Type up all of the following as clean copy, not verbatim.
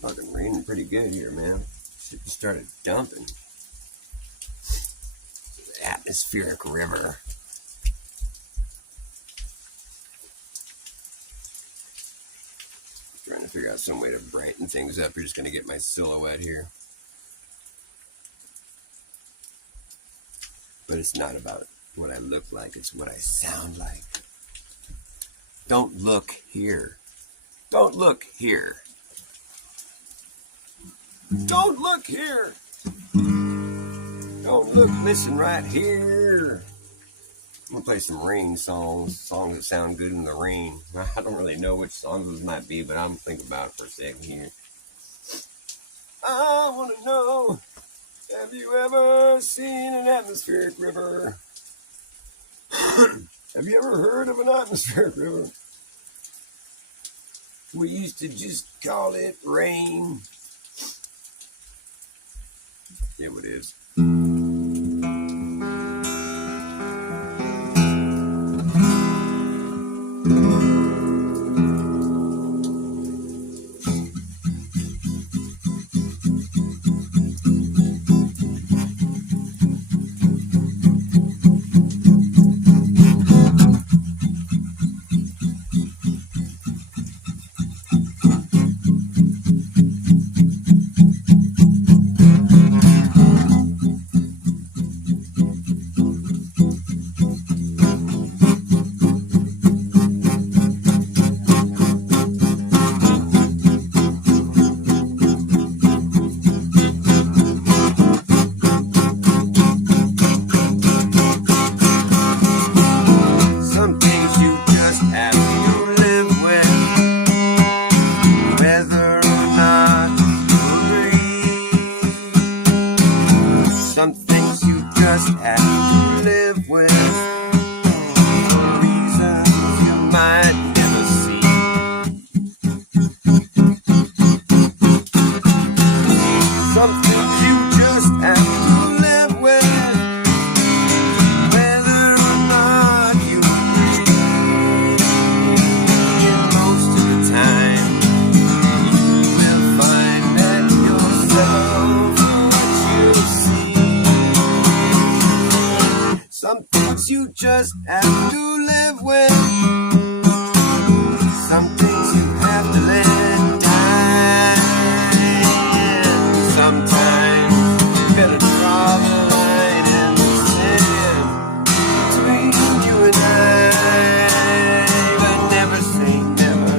Fucking raining pretty good here, man. Shit just started dumping. The atmospheric river. Trying to figure out some way to brighten things up. You're just gonna get my silhouette here. But it's not about what I look like, it's what I sound like. Don't look here. Don't look here. Don't look here. Don't look, listen right here. I'm gonna play some rain songs that sound good in the rain. I don't really know which songs those might be, but I'm thinking about it for a second here. I wanna know, have you ever seen an atmospheric river? Have you ever heard of an atmospheric river? We used to just call it rain. Yeah, it is. Some things you just have to live with, for reasons you might never see. Some things you just have to live with, whether or not you agree. And most of the time, you will find that yourself what you see. Some things you just have to live with. Some things you have to let die. Sometimes you gotta draw the line in the sand between you and I. But never say never.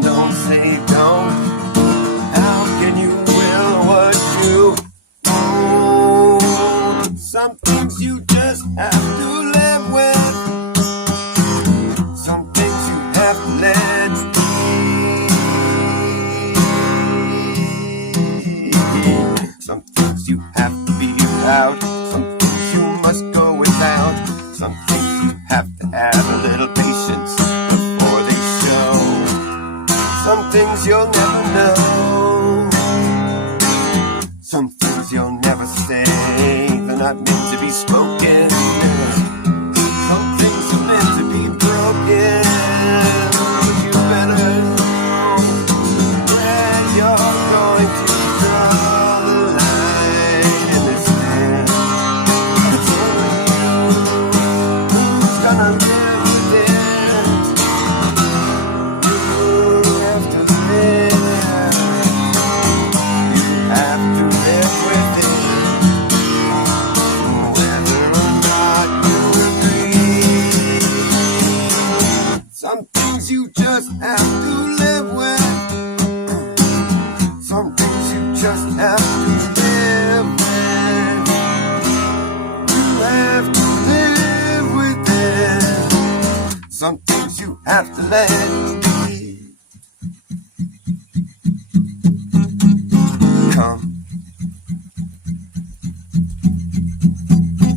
Don't say don't. How can you will what you won't? Some things you just have to live with. Some things you have to let be. Some things you have to be without. Some things you must go without. Some things you have to have a little patience before they show. Some things you'll never know. Some things you'll never say. They're not meant to be spoken. Some things are meant to be broken. You better know where you're going to draw the line in this land. It's only you who's gonna live with it. You have to live. You have to live with it. Some things you just have to live with. Some things you just have to live with. You have to live with it. Some things you have to let be. Come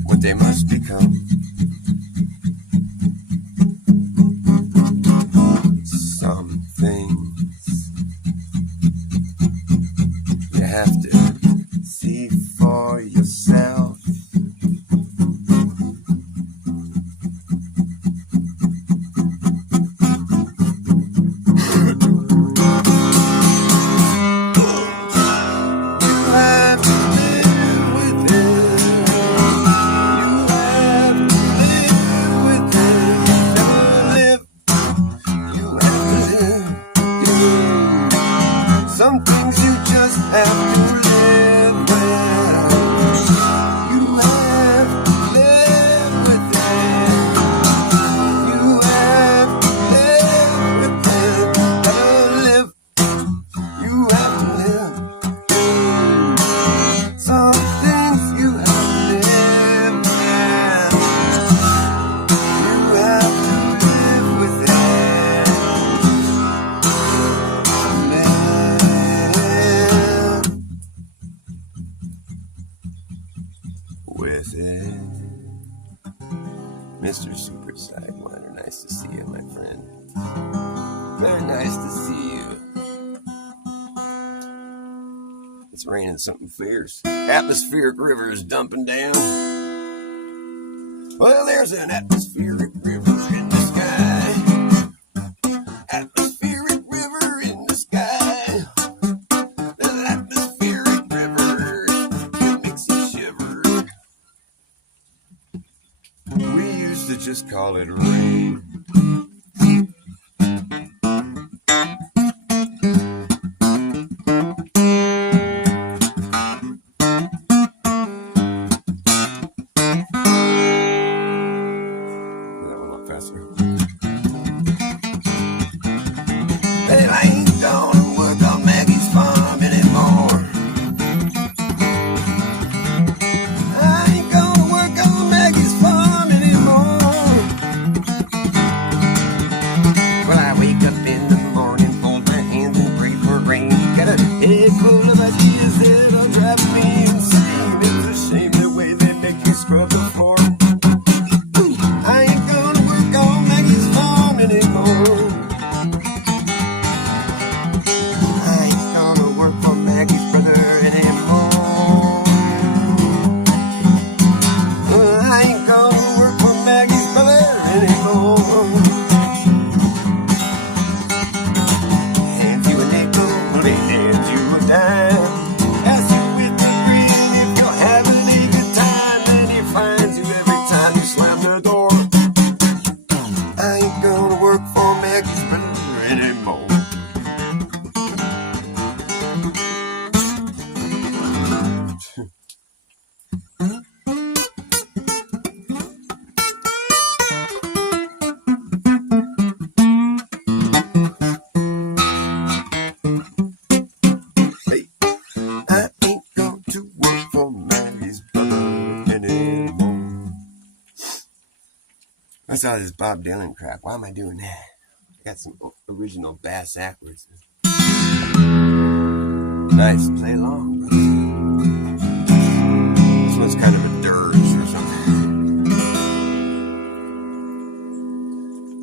what they must become. Some things you have to see for yourself. It's raining something fierce. Atmospheric rivers dumping down. Well, there's an atmospheric river in the sky. Atmospheric river in the sky. An atmospheric river, it makes you shiver. We used to just call it rain. Well, I ain't gonna work on Maggie's farm anymore. I ain't gonna work on Maggie's farm anymore. Well, I wake up in the morning, fold my hands and pray for rain. Got a head full of ideas that'll drive me insane. It's a shame the way they make me scrub the floor. I ain't gonna work on Maggie's farm anymore. I saw this Bob Dylan crap. Why am I doing that? I got some original Bas Ackwards. Nice. Play along, brother. This one's kind of a dirge or something.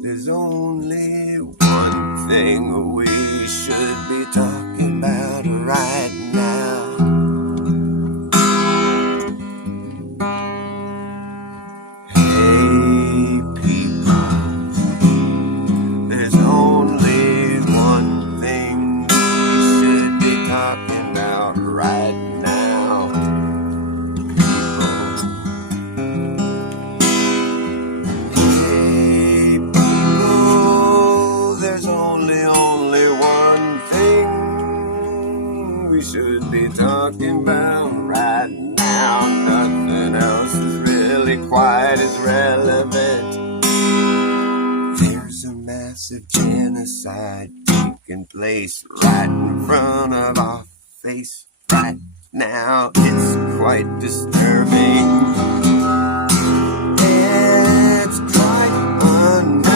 There's only one thing we should be talking about right now. Should be talking about right now. Nothing else is really quite as relevant. There's a massive genocide taking place right in front of our face right now. It's quite disturbing. It's quite unnerving.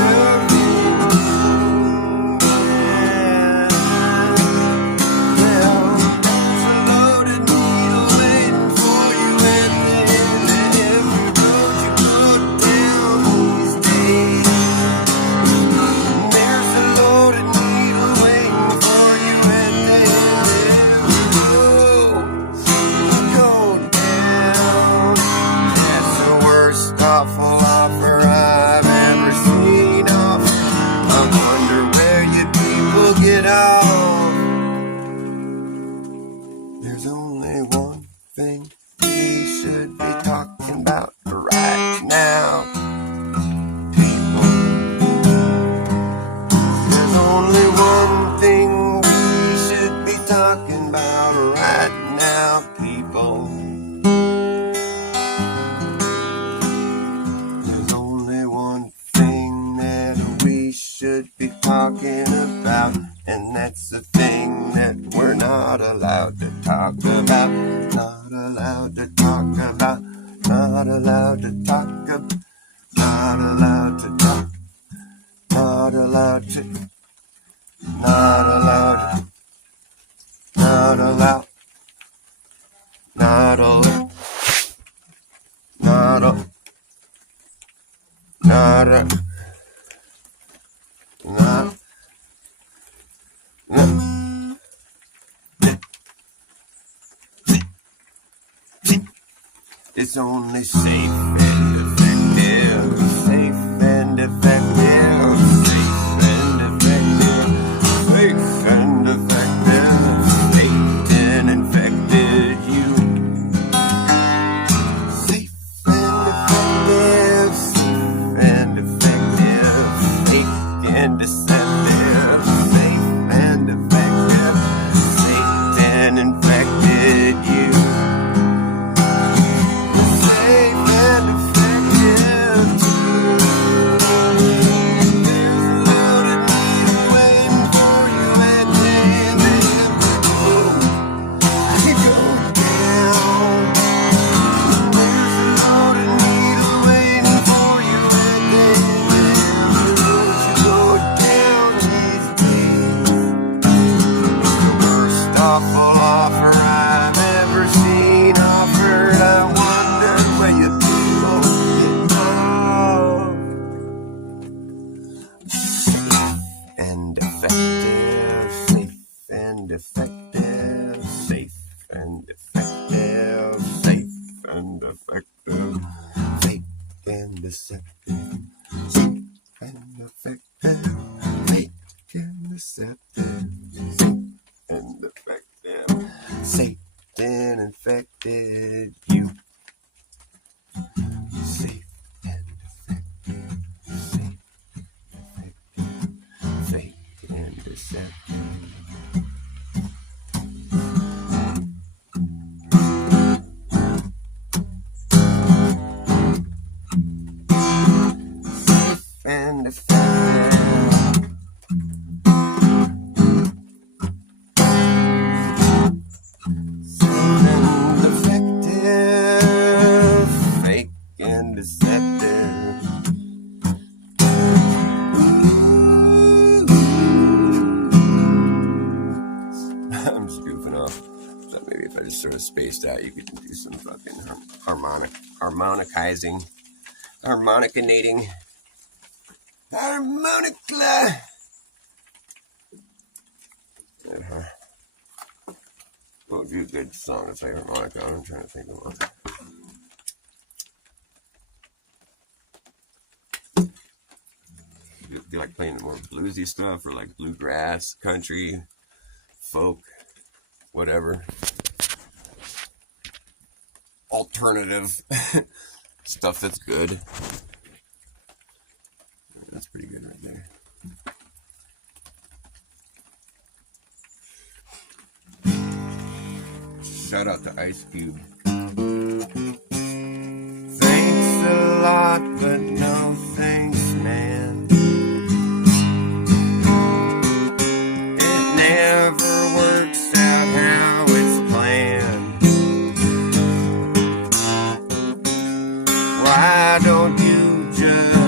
There's only one thing we should be talking about right now, people. There's only one thing we should be talking about right now, people. There's only one thing that we should be talking about, and that's the thing that we're not allowed to talk about. Not allowed to talk about. Not allowed to talk about. Not allowed to talk. Not allowed to. Not allowed. Not allowed. Not allowed. Not allowed. Not allowed. Not. It's only safe and effective. Safe and effective. Safe and effective. Safe and effective. Faked and infected you. Safe and effective. Fake and deceptive. Safe and effective. Faked and infected you. Effective, safe and effective, safe and effective, fake and deceptive, safe and effective, fake and deceptive, safe and effective, safe and infected you. Safe and effective, safe and effective, fake and deceptive. And effective, fake and deceptive. I'm just goofing off. So maybe if I just sort of spaced out, you could do some fucking harmonicizing, harmonicanating. Harmonica. What would be a good song to play harmonica? I'm trying to think of one. Do you like playing the more bluesy stuff, or like bluegrass, country, folk, whatever, alternative stuff that's good? That's pretty good right there. Shout out to Ice Cube. Thanks a lot, but no thanks, man. It never works out how it's planned. Why don't you just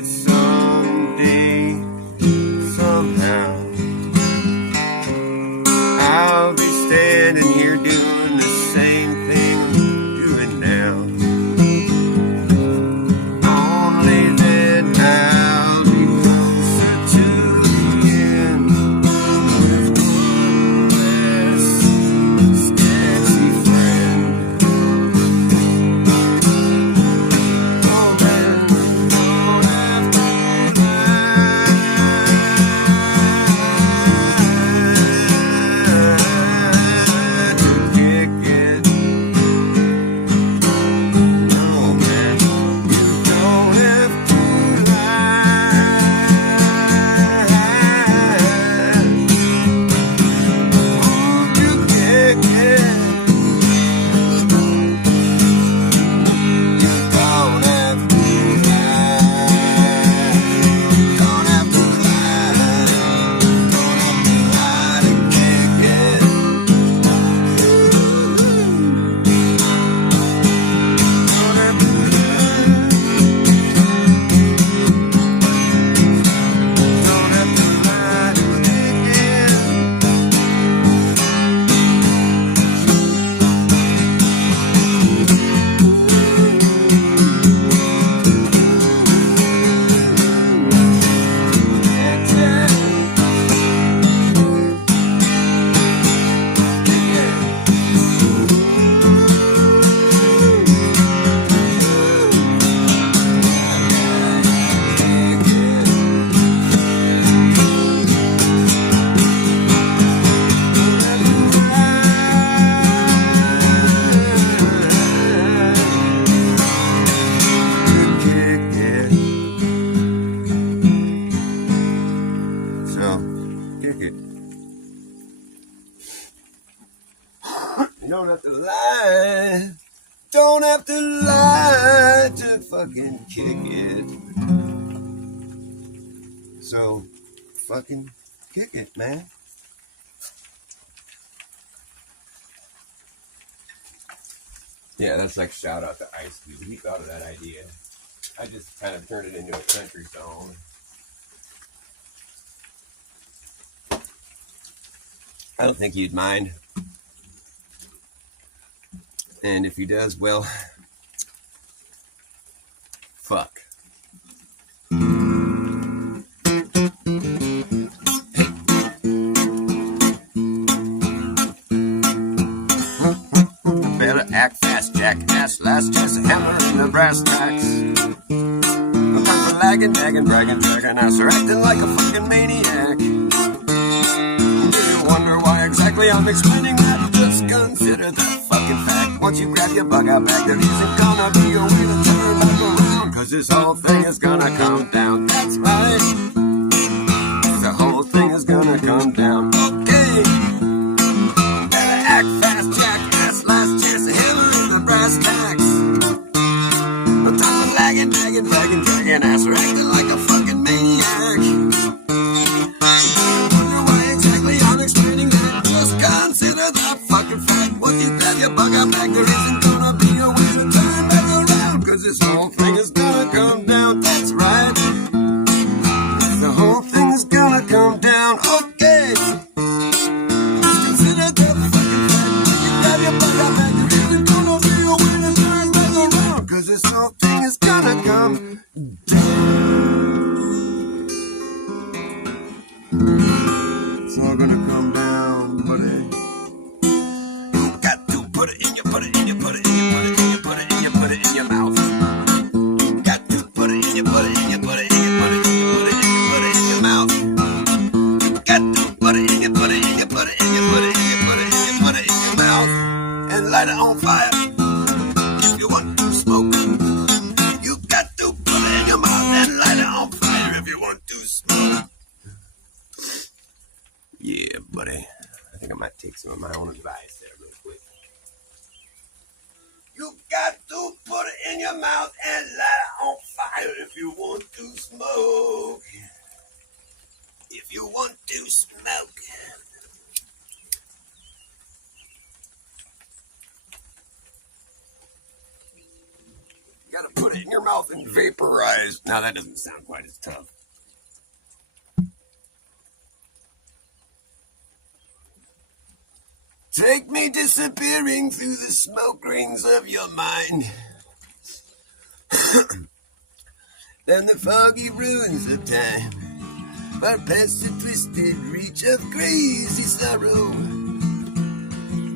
that someday, somehow, I'll be standing here doing the same thing I'm doing now. Only then I'll be closer to the end with one less sketchy friend. Oh, then don't have to kick it. No, man, you don't have to lie. Oh, you kick it. You don't have to lie. Don't have to lie. Don't have to lie to kick it. Don't have to lie. Don't have to lie to kick it. So, kick it. You don't have to lie. Don't have to lie to fucking kick it. So, fucking kick it, man. Yeah, that's like shout out to Ice Cube. He thought of that idea. I just kind of turned it into a country song. I don't think he'd mind. And if he does, well, fuck. Better act fast, jackass. Last chance to hammer in the brass tacks. No time for lagging, nagging, bragging, dragging ass, or acting like a fucking maniac. Do you wonder why exactly I'm explaining that? Just consider that fucking fact. Once you grab your bug out bag, there isn't gonna be a way to turn back around. Cause this whole thing is gonna come down. That's right. The whole thing is gonna come down. Okay. Better act fast, jackass. Last chance to hammer in the brass tacks. No time for lagging, nagging, bragging, dragging ass, or acting like a fucking maniac. Wonder why exactly I'm explaining that. Just consider that fucking fact. Once you grab your bug out back, there isn't gonna be a way to turn back around. Cause this whole thing is gonna come down. That's right. The whole thing is gonna come down. Okay. Just consider that fucking fact. When you grab your bug out back, there isn't gonna be a way to turn back around. Cause this whole thing is gonna come down. It's all gonna come down, buddy. You got to put it in your, put it in your, put it in your, put it in your, put it in your, put it in your mouth. You got to put it in your, put it in your, put it in your, put it in your, put it in your, put it in your mouth. You got to put it in your, put it in your, put it in your, put it in your, put it in your, put it in your mouth. And light it on fire. If you want to smoke, you got to put it in your mouth and light it on fire if you want to smoke. Yeah, buddy. I think I might take some of my own advice there real quick. You got to put it in your mouth and light it on fire if you want to smoke. If you want to smoke. You gotta put it in your mouth and vaporize. Now that doesn't sound quite as tough. Take me disappearing through the smoke rings of your mind. And the foggy ruins of time, far past the twisted reach of crazy sorrow.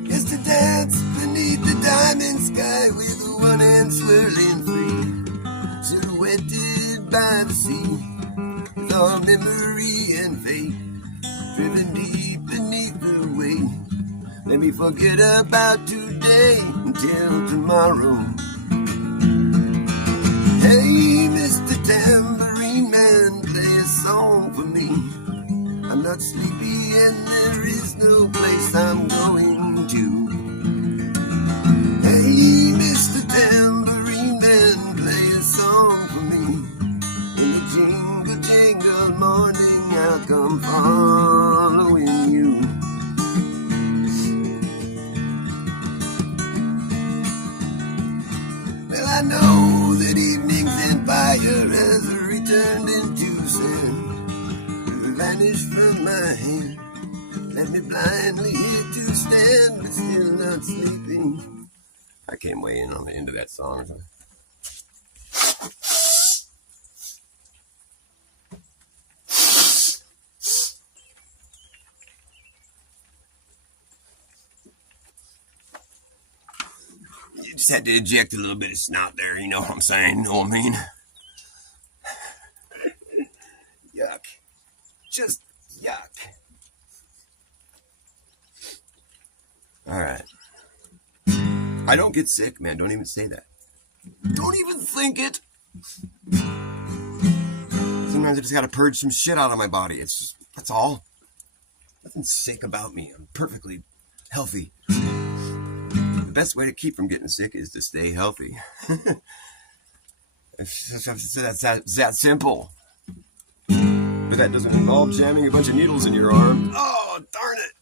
Just to dance beneath the diamond sky with one hand swirling free, silhouetted by the sea, with all memory and fate driven deep beneath the weight. Let me forget about today until tomorrow. Hey, Mr. Tambourine Man, play a song for me. I'm not sleepy and there is no place I'm going to. Hey, Mr. Tambourine Man, play a song for me. In the jingle, jingle morning, I'll come following you. Well, I know that evening's empire has returned into sin, vanished from my hand. Let me blindly here to stand, but still not sleeping. I came way in on the end of that song. You just had to eject a little bit of snot there, you know what I'm saying? Know what I mean? Yuck. Just yuck. All right. I don't get sick, man. Don't even say that. Don't even think it. Sometimes I just gotta purge some shit out of my body. That's all. Nothing sick about me. I'm perfectly healthy. The best way to keep from getting sick is to stay healthy. That's that simple. But that doesn't involve jamming a bunch of needles in your arm. Oh, darn it.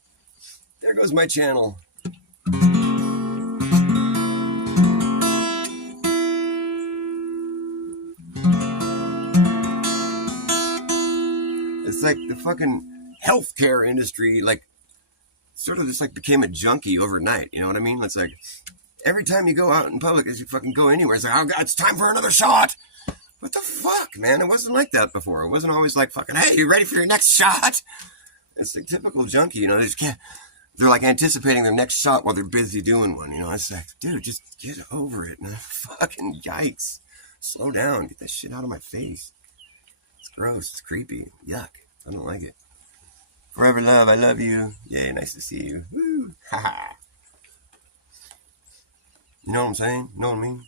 There goes my channel. It's like the fucking healthcare industry, like, sort of just like became a junkie overnight. You know what I mean? It's like every time you go out in public, as you fucking go anywhere, it's like, oh God, it's time for another shot. What the fuck, man? It wasn't like that before. It wasn't always like fucking, hey, you ready for your next shot? It's like typical junkie, you know, they're like anticipating their next shot while they're busy doing one, you know. It's like, dude, just get over it, man. Fucking yikes. Slow down. Get that shit out of my face. It's gross. It's creepy. Yuck. I don't like it. Forever love, I love you. Yay, nice to see you. Woo. Ha ha. You know what I'm saying? Know what I mean?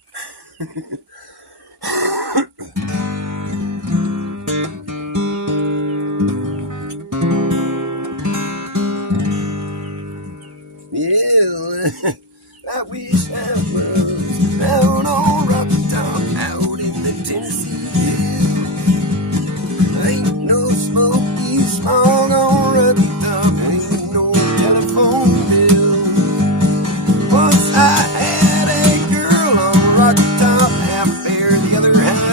Yeah, I wish I was out on Rocky Top, out in the Tennessee hills. Ain't no smoky smog on Rocky Top, ain't no telephone bill. Once I had a girl on Rocky Top, half there, the other half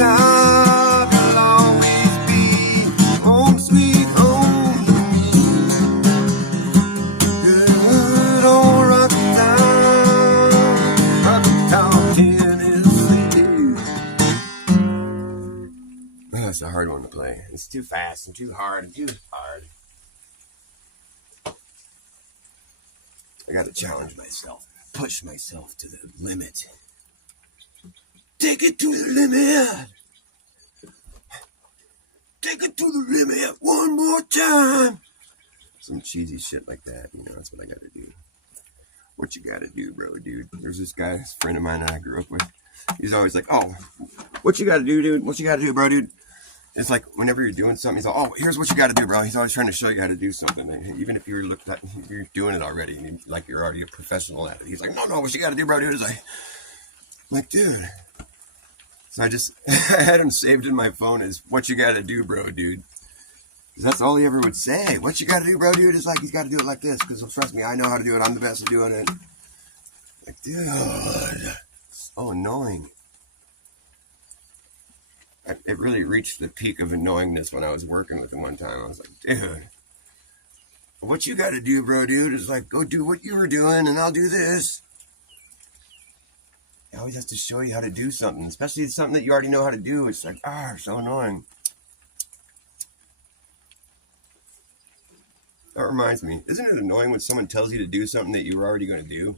top, you'll always be home sweet home to me. Good old Rocktown, Tennessee. That's a hard one to play. It's too fast and too hard and too hard. I gotta challenge myself, push myself to the limit. Take it to the limit. Take it to the limit one more time. Some cheesy shit like that, you know, that's what I gotta do. What you gotta do, bro, dude? There's this guy, this friend of mine that I grew up with. He's always like, oh, what you gotta do, dude? What you gotta do, bro, dude? It's like whenever you're doing something, he's like, oh, here's what you got to do, bro. He's always trying to show you how to do something. Even if you're doing it already, and like you're already a professional at it. He's like, no, what you got to do, bro, dude? Is like, dude. So I had him saved in my phone as what you got to do, bro, dude. Because that's all he ever would say. What you got to do, bro, dude? Is like, he's got to do it like this. Because trust me, I know how to do it. I'm the best at doing it. Like, dude, so annoying. It really reached the peak of annoyingness when I was working with him one time. I was like, dude, what you got to do, bro, dude, is like, go do what you were doing and I'll do this. He always has to show you how to do something, especially something that you already know how to do. It's like, so annoying. That reminds me, isn't it annoying when someone tells you to do something that you were already going to do?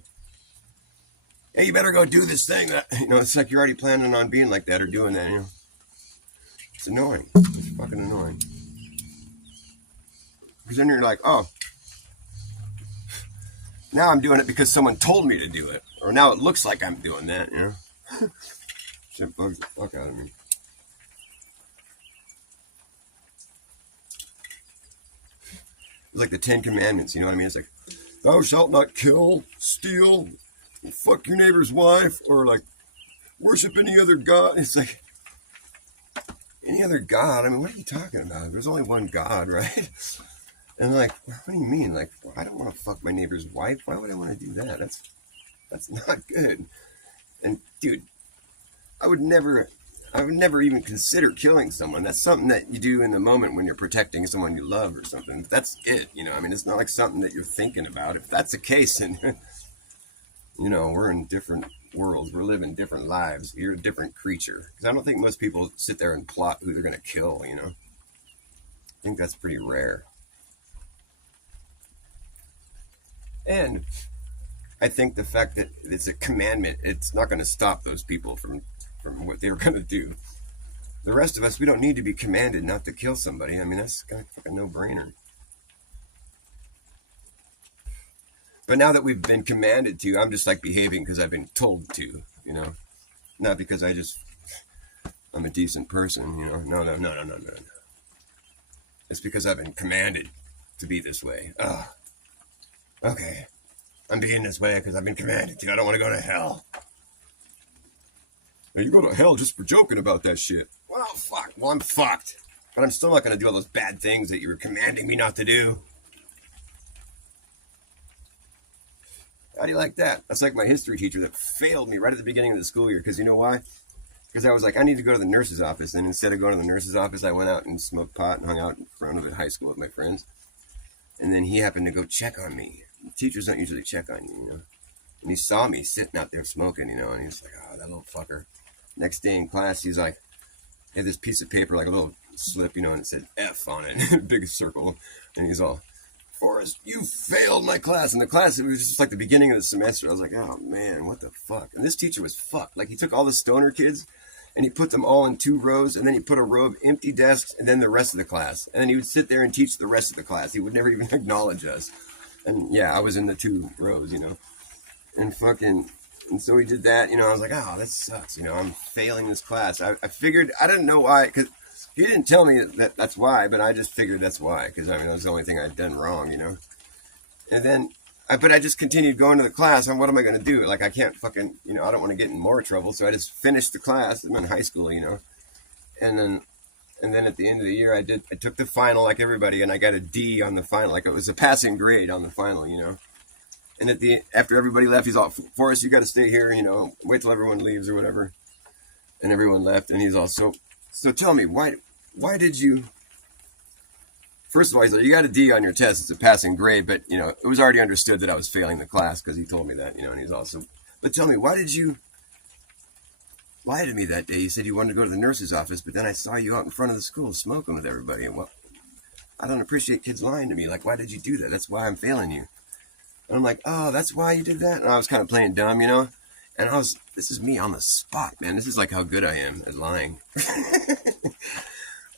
Hey, you better go do this thing. You know, it's like you're already planning on being like that or doing that, you know. It's annoying. It's fucking annoying. Because then you're like, oh, now I'm doing it because someone told me to do it. Or now it looks like I'm doing that, you know? Shit bugs the fuck out of me. It's like the 10 Commandments, you know what I mean? It's like, thou shalt not kill, steal, fuck your neighbor's wife, or like, worship any other god. It's like, any other god? I mean, what are you talking about? There's only one God, right? And like, what do you mean? Like, well, I don't want to fuck my neighbor's wife. Why would I want to do that? That's not good. And dude, I would never even consider killing someone. That's something that you do in the moment when you're protecting someone you love or something. That's it, you know. I mean, it's not like something that you're thinking about. If that's the case, then you know, we're in different worlds. We're living different lives. You're a different creature. Because I don't think most people sit there and plot who they're going to kill, you know. I think that's pretty rare. And I think the fact that it's a commandment, it's not going to stop those people from what they were going to do. The rest of us, we don't need to be commanded not to kill somebody. I mean, that's kind of fucking no-brainer. But now that we've been commanded to, I'm just like behaving because I've been told to, you know, not because I'm a decent person, you know. No. It's because I've been commanded to be this way. Okay. I'm being this way because I've been commanded to. I don't want to go to hell. Now you go to hell just for joking about that shit. Well, fuck. Well, I'm fucked. But I'm still not going to do all those bad things that you were commanding me not to do. How do you like that? That's like my history teacher that failed me right at the beginning of the school year. Because you know why? Because I was like, I need to go to the nurse's office. And instead of going to the nurse's office, I went out and smoked pot and hung out in front of the high school with my friends. And then he happened to go check on me. Teachers don't usually check on you, you know. And he saw me sitting out there smoking, you know. And he was like, oh, that little fucker. Next day in class, he's like, he had this piece of paper, like a little slip, you know, and it said F on it, big circle. And he's all, Forrest, you failed my class. And the class, it was just like the beginning of the semester. I was like, oh, man, what the fuck? And this teacher was fucked. Like, he took all the stoner kids, and he put them all in 2 rows, and then he put a row of empty desks, and then the rest of the class. And then he would sit there and teach the rest of the class. He would never even acknowledge us. And, yeah, I was in the 2 rows, you know. And so he did that, you know. I was like, oh, that sucks, you know. I'm failing this class. I figured, I didn't know why, because he didn't tell me that's why, but I just figured that's why, because, I mean, that was the only thing I'd done wrong, you know. And then, but I just continued going to the class, and what am I going to do? Like, I can't fucking, you know, I don't want to get in more trouble, so I just finished the class. I'm in high school, you know. And then at the end of the year, I took the final like everybody, and I got a D on the final, like it was a passing grade on the final, you know. And after everybody left, he's all, Forrest, you got to stay here, you know, wait till everyone leaves or whatever. And everyone left, and he's all, so tell me, why did you, first of all, he's like, you got a D on your test, it's a passing grade, but, you know, it was already understood that I was failing the class, because he told me that, you know, and he's also, but tell me, why did you lie to me that day? You said you wanted to go to the nurse's office, but then I saw you out in front of the school smoking with everybody, and I don't appreciate kids lying to me, like, why did you do that? That's why I'm failing you. And I'm like, oh, that's why you did that? And I was kind of playing dumb, you know? And this is me on the spot, man. This is like how good I am at lying.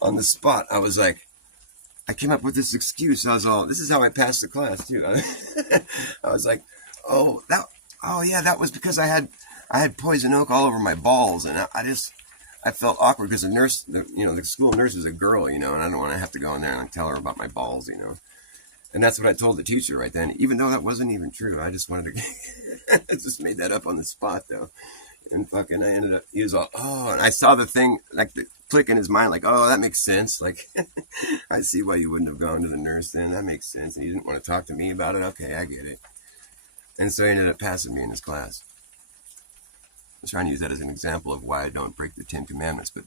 On the spot, I was like, I came up with this excuse. I was all, this is how I passed the class, too. I was like, oh, yeah, that was because I had poison oak all over my balls. And I felt awkward because the nurse, the school nurse is a girl, you know, and I don't want to have to go in there and tell her about my balls, you know. And that's what I told the teacher right then, even though that wasn't even true. I just wanted to, I just made that up on the spot, though. And fucking, I ended up, he was all, oh, and I saw the thing, like the click in his mind, like, oh, that makes sense. Like, I see why you wouldn't have gone to the nurse then. That makes sense. And you didn't want to talk to me about it. Okay, I get it. And so he ended up passing me in his class. I was trying to use that as an example of why I don't break the 10 Commandments, but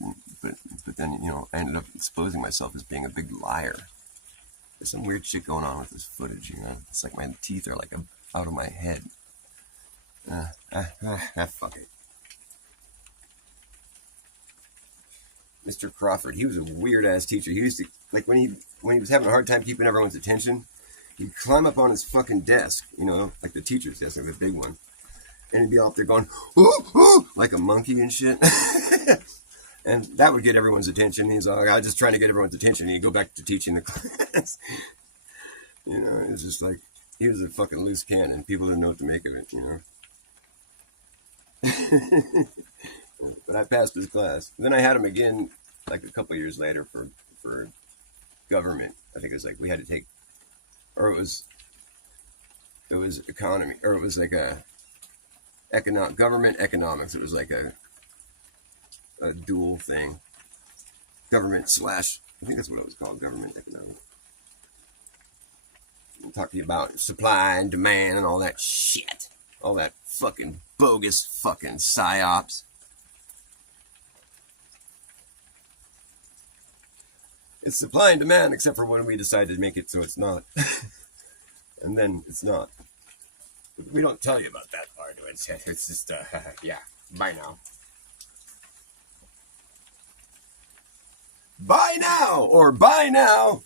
then, you know, I ended up exposing myself as being a big liar. There's some weird shit going on with this footage, you know. It's like my teeth are like out of my head. Fuck it. Mr. Crawford, he was a weird ass teacher. He used to, like, when he was having a hard time keeping everyone's attention, he'd climb up on his fucking desk, you know, like the teacher's desk, like the big one, and he'd be out there going, ooh, ooh, like a monkey and shit. And that would get everyone's attention. He's like, I was just trying to get everyone's attention. And he'd go back to teaching the class. You know, it's just like, he was a fucking loose cannon. People didn't know what to make of it, you know. But I passed his class. And then I had him again, like a couple of years later for government. I think it was like, we had to take, or it was economy, or it was like government economics. It was like a dual thing. Government / I think that's what it was called, government economics. I'm talking about supply and demand and all that shit. All that fucking bogus fucking psyops. It's supply and demand, except for when we decide to make it so it's not. And then it's not. We don't tell you about that part. It's just, yeah, bye now. Buy now, or buy now.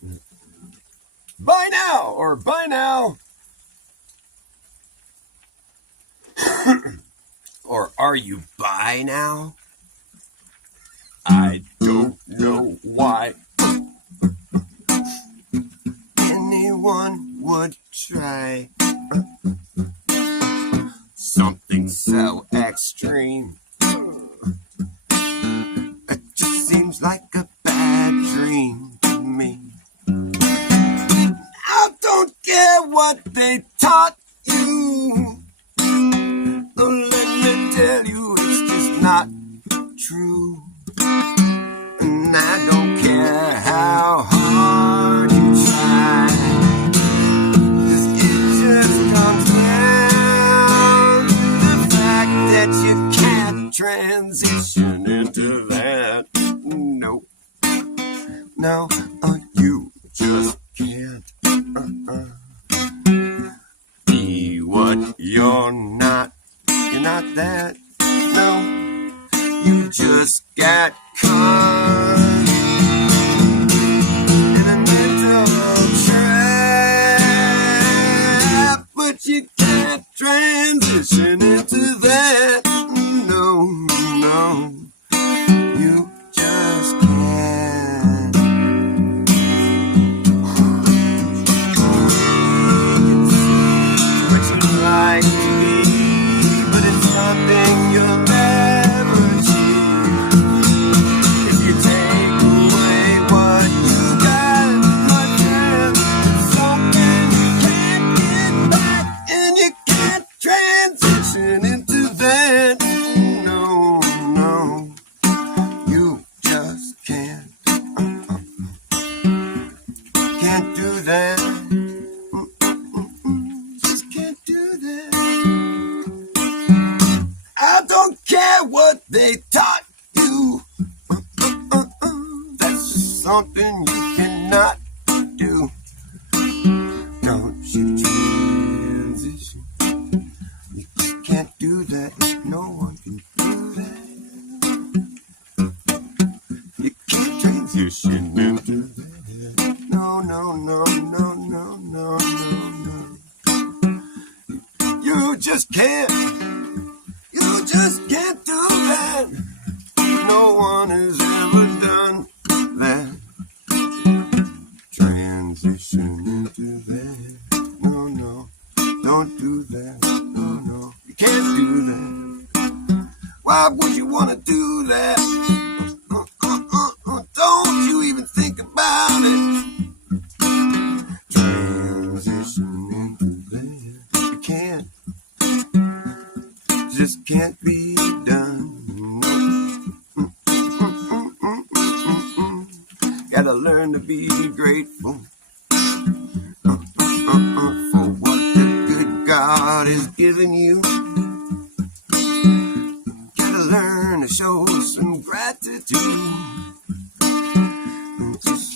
Buy now, or buy now. Or are you buy now? I don't know why anyone would try something so extreme. It just seems like a bad dream to me. I don't care what they taught you. Let me tell you, it's just not true. And I don't care how hard you try. It just comes down to the fact that you can't transition into that. Nope. No, you just can't be what you're not. You're not that. No, you just got caught in a mental trap, but you can't transition into that. No, no, you just can't. What you like to be, but it's something you'll never achieve. If you take away what you got, my friend, it's something you can't get back, and you can't transition into that. No, no, you just can't. Can't do that. Just can't do that. I don't care what they taught you. something you cannot do. Don't you transition. You just can't do that. No one can do that. You can't transition into that. No, no, no, no, no, no, no, no. You just can't. You just can't do that. No one has ever done that. Transition into that. No, no, don't do that. No, no, you can't do that. Why would you want to do that? Don't you even think about it. Transition into that. You can't. Just can't be done. Gotta learn to be grateful for what the good God has given you. Gotta learn to show some gratitude.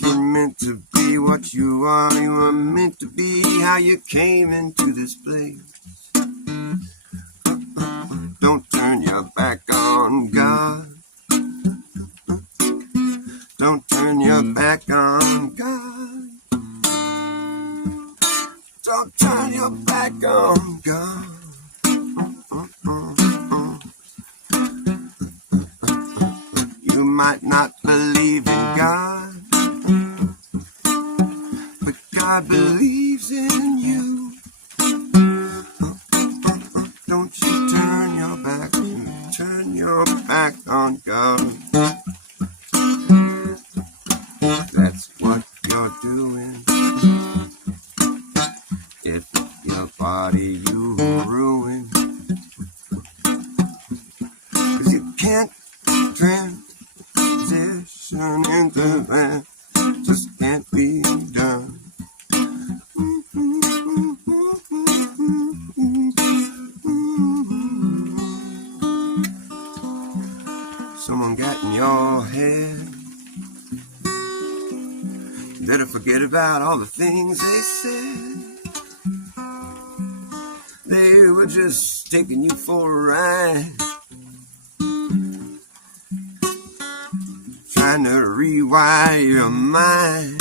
You're meant to be what you are. You are meant to be how you came into this place. Don't turn your back on God. Don't turn your back on God. Don't turn your back on God. You might not believe in God, but God believes in you. Don't you turn your back on God. That's what you're doing. If your body you ruin, 'cause you can't transition into that. Just can't be done. Someone got in your head. You better forget about all the things they said. They were just taking you for a ride, trying to rewire your mind.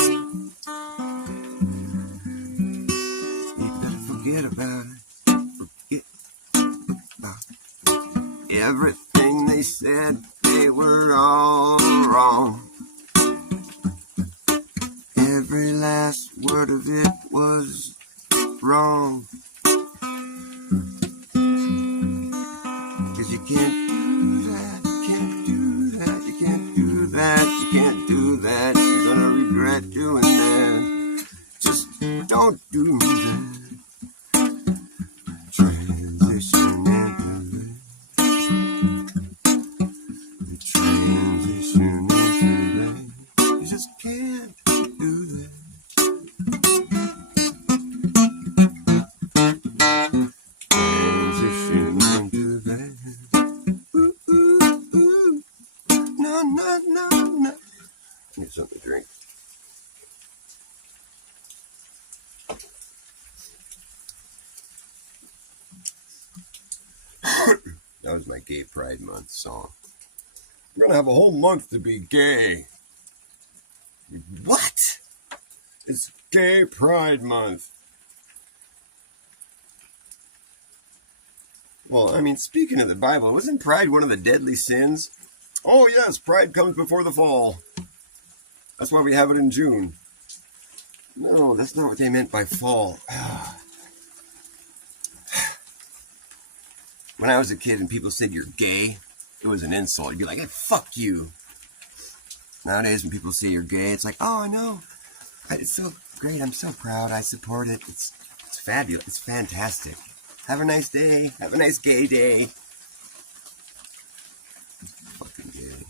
You better forget about it. Forget about everything they said. They were all wrong. Every last word of it was wrong. 'Cause you can't do that, you can't do that, you can't do that, you can't do that. You're gonna regret doing that. Just don't do that. Transition into that. Transition into that. You just can't do that. Transition into that. Ooh, ooh, ooh. No, no, no, no. Get something to drink. That was my Gay Pride Month song. We're gonna have a whole month to be gay. What? It's Gay Pride Month. Well, I mean, speaking of the Bible, wasn't pride one of the deadly sins? Oh, yes, pride comes before the fall. That's why we have it in June. No, that's not what they meant by fall. When I was a kid and people said you're gay, it was an insult. You'd be like, hey, fuck you. Nowadays, when people say you're gay, it's like, oh, I know. It's so great. I'm so proud. I support it. It's fabulous. It's fantastic. Have a nice day. Have a nice gay day. Fucking gay.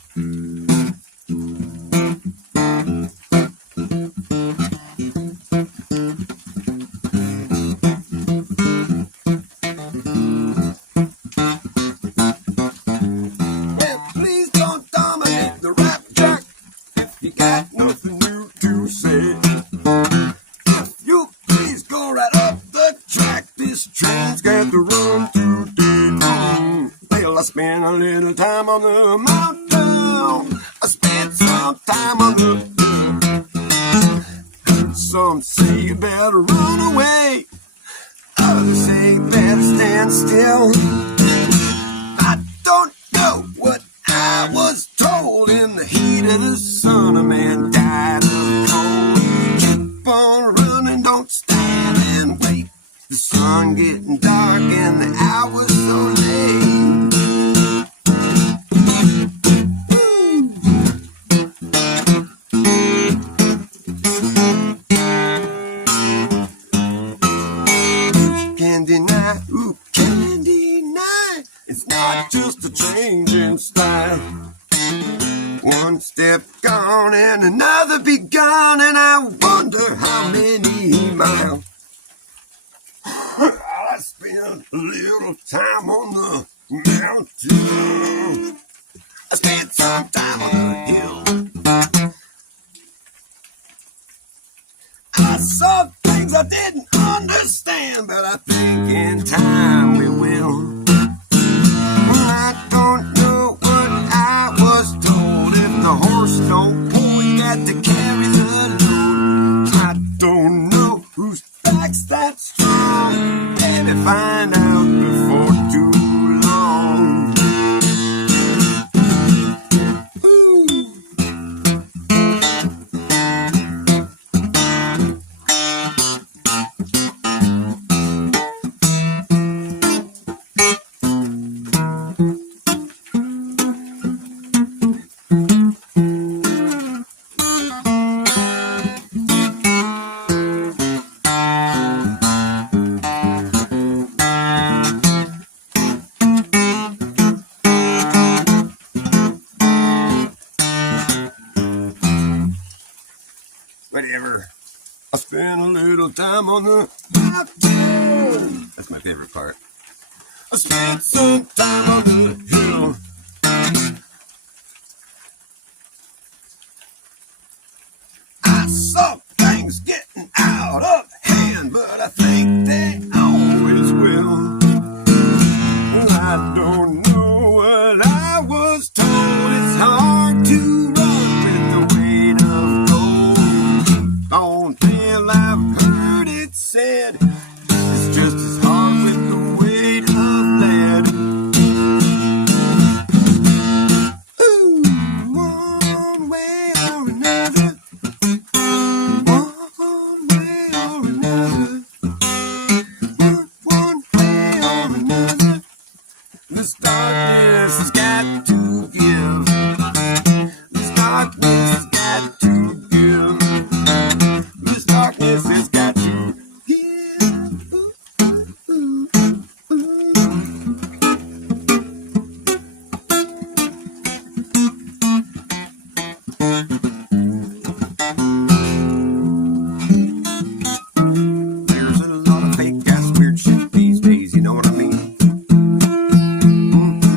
Well, please don't dominate the rap track if you got nothing. sometime on the hill. Some say you better run away, others say you better stand still. I don't know what I was told. In the heat of the sun, a man died of cold. Keep on running, don't stand and wait. The sun getting dark and the hour's so late. Can't deny it's not just a change in style. One step gone and another begun, and I wonder how many miles. I spent a little time on the mountain. I spent some time on the hill. I saw things I didn't understand, but I think in time we will. I don't know what I was told. If the horse don't pull, you got to carry the load. I don't know whose back's that strong. Maybe find out before too long. Whatever. I spent a little time on the mountain. That's my favorite part. I spent some time on the hill. I saw things getting out of hand, but I think they always will. I don't know what I was told. It's hard to run with the weight of gold. Don't feel I've heard it said. It's just as hard with the weight of lead. Ooh, one way or another. One way or another. One way or another. This darkness has got to give. This darkness has got to give. This darkness has got to give. There's a lot of fake ass weird shit these days, you know what I mean?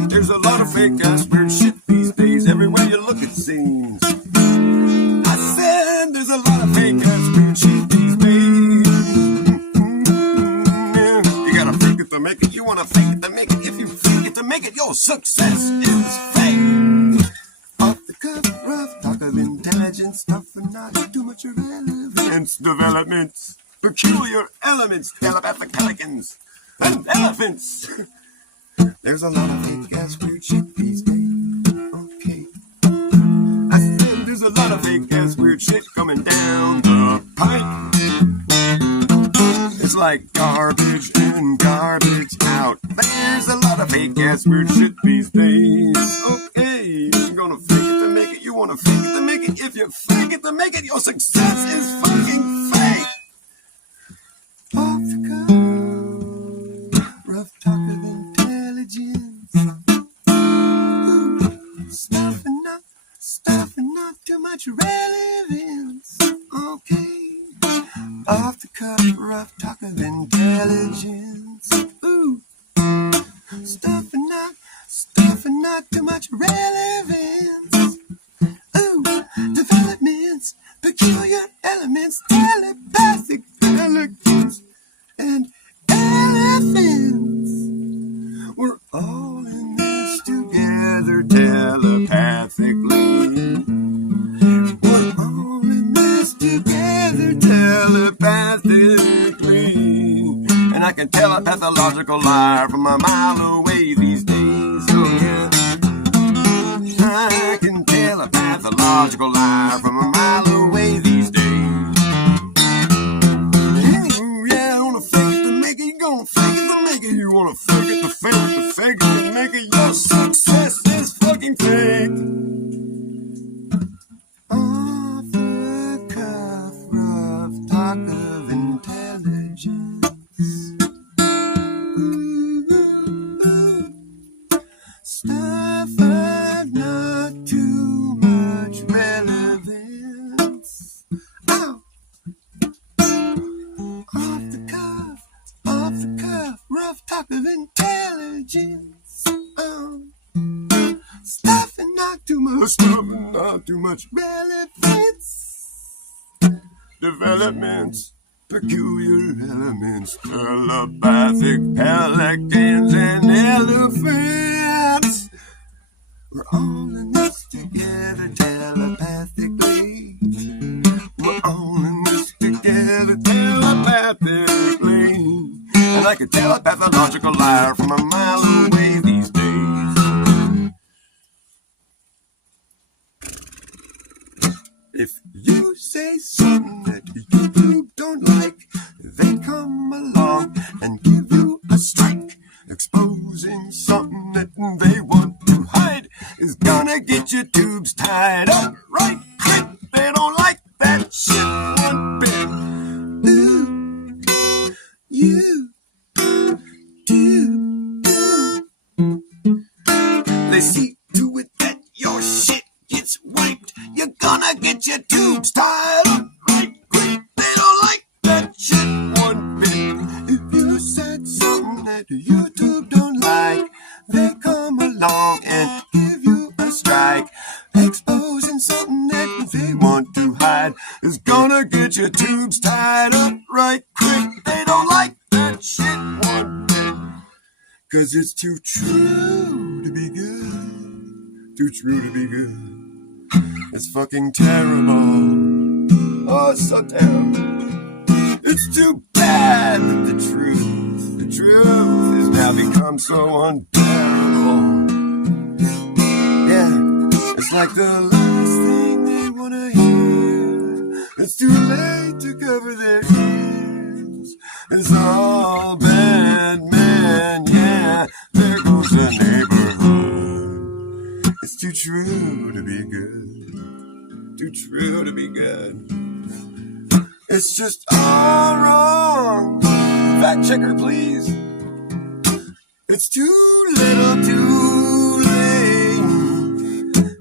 There's a lot of fake ass weird shit these days. Everywhere you look it seems. I said there's a lot of fake ass weird shit these days. You gotta fake it to make it. You wanna fake it to make it. If you fake it to make it, your success is fake. Off the cuff, rough talk of intelligence, stuff and not too much irrelevance. Developments, peculiar elements, telepathic pelicans, and elephants. There's a lot of fake ass weird shit these days. Okay. I said there's a lot of fake ass weird shit coming down the pipe. It's like garbage in, garbage out. There's a lot of fake ass weird shit these days. Okay, you're gonna fake it to make it. You wanna fake it to make it. If you fake it to make it, your success is fucking fake. Off the cuff, rough talk of intelligence. Ooh, stuff and not too much relevance. Okay. Off the cuff, rough talk of intelligence. Ooh, stuff and not too much relevance. Ooh, developments, peculiar elements, telepathic elegance, and elephants. We're all in this together telepathically. And I can tell a pathological liar from a mile away these days. Oh yeah, I can tell a pathological liar from a mile away these days. Ooh, yeah, I wanna fake it to make it, you gonna fake it to make it. You wanna fake it to fake it to fake it to make it. Your success is fucking fake. Off the cuff, rough talk of intelligence. Stuff of not too much relevance. Ow! Off the cuff, rough talk of intelligence. Stuff and not too much relevance. Developments, peculiar elements, telepathic pelicans and elephants. We're all in this together telepathically. We're all in this together telepathically. And I can tell a pathological liar from a mile away these days. If you say something that you don't like, they come along and give you a strike. Exposing something that they want to hide is gonna get your tubes tied up right quick. They don't like that shit one bit. Ooh, you do. They see to it that your shit gets wiped. You're gonna get your tubes tied up right quick. They don't like that shit one bit. If you said something that YouTube don't like, they come along and give you a strike. Exposing something that they want to hide is gonna get your tubes tied up right quick. They don't like that shit one bit. 'Cause it's too true to be good. Too true to be good. It's fucking terrible. Oh, it's so terrible. It's too bad that the truth has now become so unbearable. Yeah, it's like the last thing they wanna hear. It's too late to cover their ears. It's all bad, man, yeah. There goes the neighborhood. It's too true to be good. Too true to be good. It's just all wrong. Fact checker, please. It's too little, too late.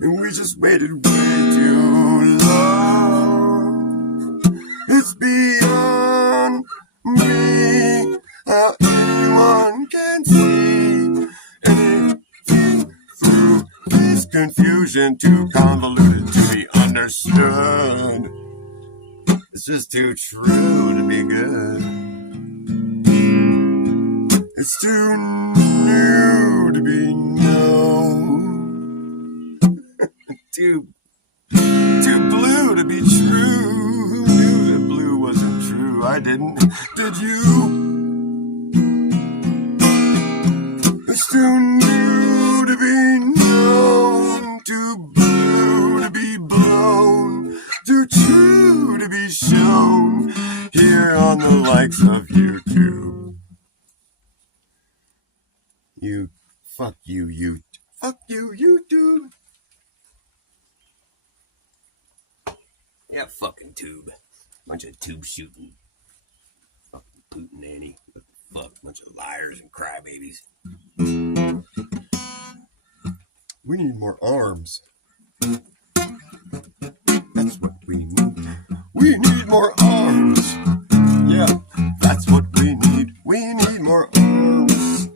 And we just waited way too long. It's beyond me how anyone can see anything through this confusion, too convoluted to be understood. It's just too true to be good. It's too new to be known. too blue to be true. Who knew that blue wasn't true? I didn't. Did you? It's too new to be known. Too blue to be blown. Too true to be shown here on the likes of YouTube. Fuck you, YouTube. Yeah, fucking tube. Bunch of tube shooting. Fucking Putin Annie. What the fuck? Bunch of liars and crybabies. We need more arms. That's what we need. We need more arms. Yeah, that's what we need. We need more arms.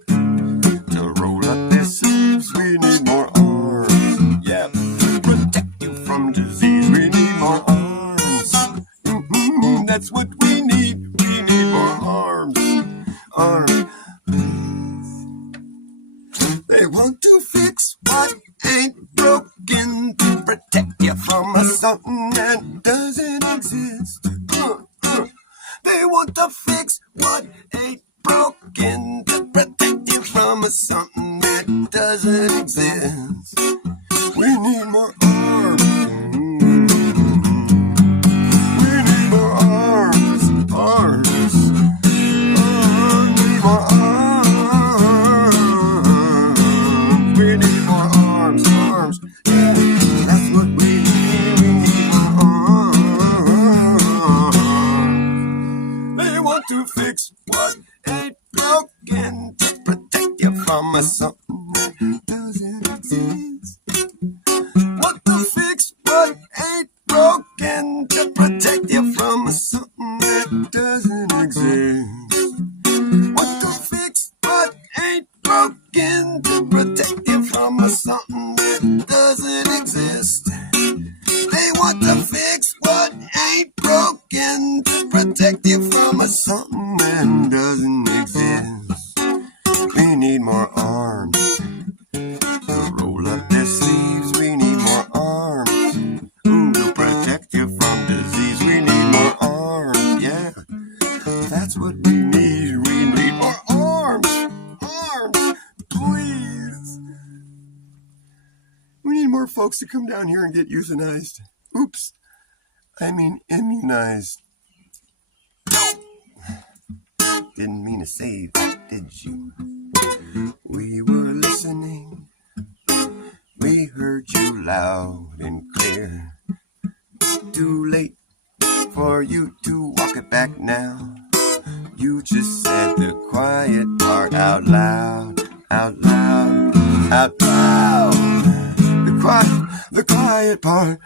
To roll up their sleeves, we need more arms. Yeah, to protect you from disease, we need more arms. That's what we need. We need more arms. Arms. They want to fix what ain't broken, to protect you from something that doesn't exist. They want to fix what ain't broken to protect you from something that doesn't exist. We need more arms. We need more arms. Arms. We need more arms. We need more arms. Arms. Yeah, that's what we need. We need more arms. They want to fix what ain't broken to protect you from something that doesn't exist. Want to fix what ain't broken to protect you from something that doesn't exist. Want to fix what ain't broken to protect you from something that doesn't exist. They want to fix what ain't broken to protect you from something that doesn't exist. We need more arms to roll up their sleeves. We need more arms to protect you from disease. We need more arms, yeah, that's what we need. We need more arms, arms, please. We need more folks to come down here and get euthanized. Oops, I mean immunized. Didn't mean to say that, did you? We were listening. We heard you loud and clear. Too late for you to walk it back now. You just said the quiet part out loud, out loud, out loud. The quiet part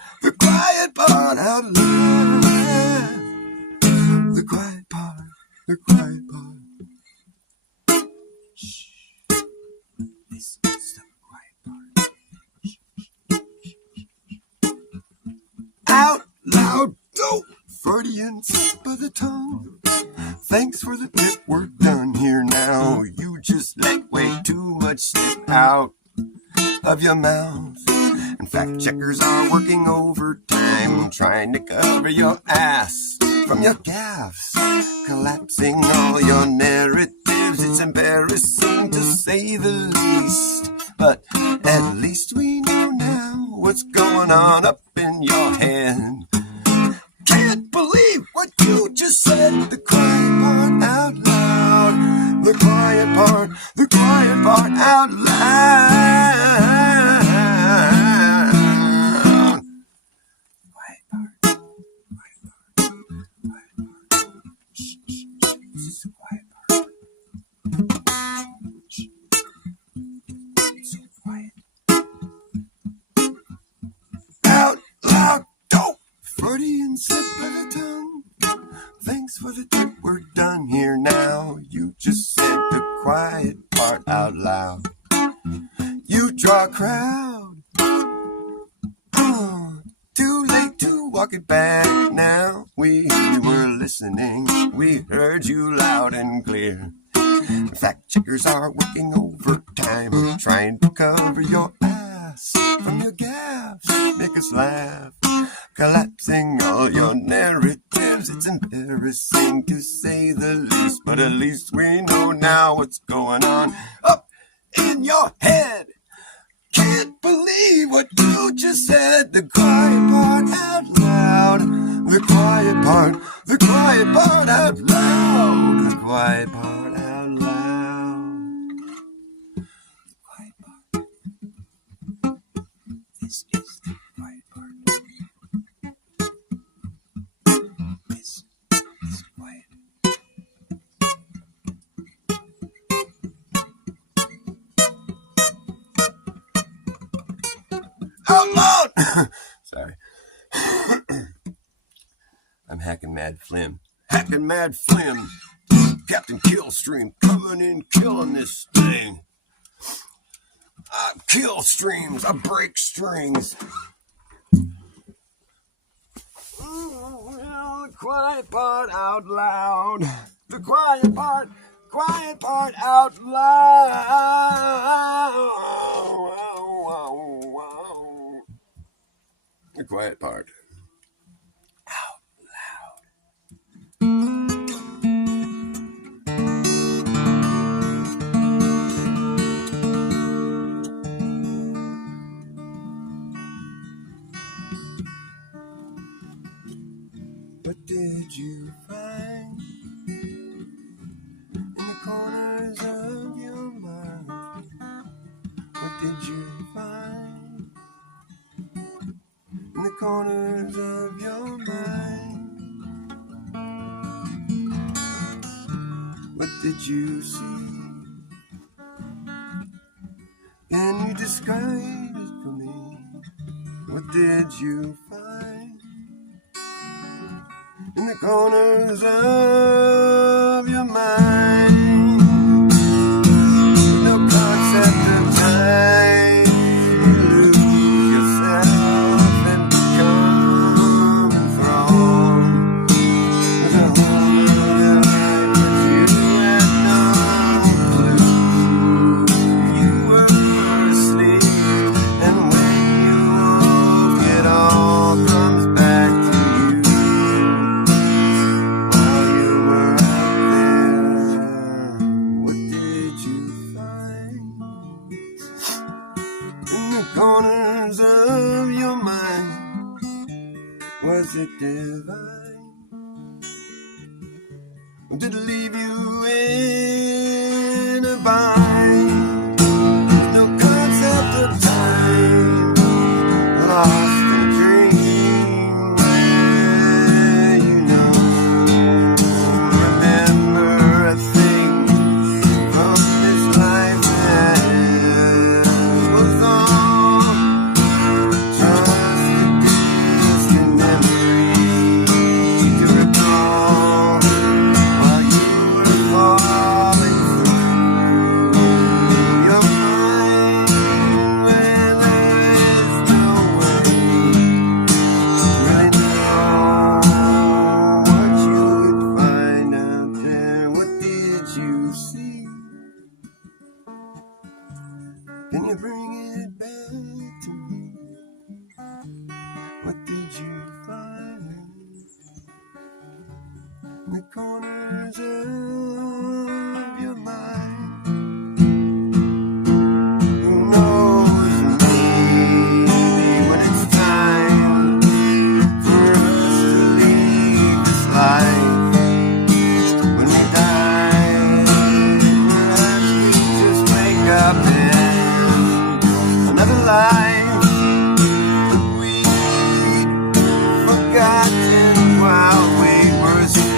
out loud. The quiet part, the quiet part. Shh. This is the quiet part. Out loud, dope, Freudian slip of the tongue. Thanks for the tip, we're done here now. You just let way too much slip out of your mouth. And fact checkers are working overtime, trying to cover your ass from your gaffes, collapsing all your narratives. It's embarrassing to say the least, but at least we know now what's going on up in your head. Can't believe what you just said. The quiet part out loud. The quiet part out loud. Quiet part. Shh, shh, shh. This is the quiet part. Shh. It's so quiet. Out loud. Don't. Freudian slip of the tongue. Thanks for the tip, we're done here now. You just said the quiet part out loud. You draw a crowd. Too late to walk it back now. We were listening, we heard you loud and clear. Fact checkers are working overtime, trying to cover your ass from your gaffes. Make us laugh, collapsing all your narratives. It's embarrassing to say the least, but at least we know now what's going on up in your head. Can't believe what you just said. The quiet part out loud. The quiet part out loud. The quiet part out loud. The quiet part. This is the quiet part. This is quiet. Out loud! Sorry. I'm hacking mad phlegm. Hacking mad phlegm. Captain Killstream coming in, killing this thing. I kill streams. I break strings. The quiet part out loud. The quiet part out loud. The quiet part out loud. What did you find in the corners of your mind? What did you find in the corners of your mind? What did you see? Can you describe it for me? What did you find in the corners of your mind? No concept of time. You lose yourself and become enthralled with a whole nother life that you had no clue. You were asleep, and when you woke, it all comes back to you. While you were up there, what did you find in the corners of your mind? Was it divine? Or did it leave you in a bind? No concept of time, lost in a dream where you know, remember a thing from this life that was all just a distant memory to recall while you were falling through your mind where there is no way to really know what you would find out there. What did you see? Can you bring it back to me? What did you find in the corners of your mind? Who knows, maybe when it's time for us to leave this life, when we die, perhaps we just wake up in another life that we'd forgotten while we were asleep.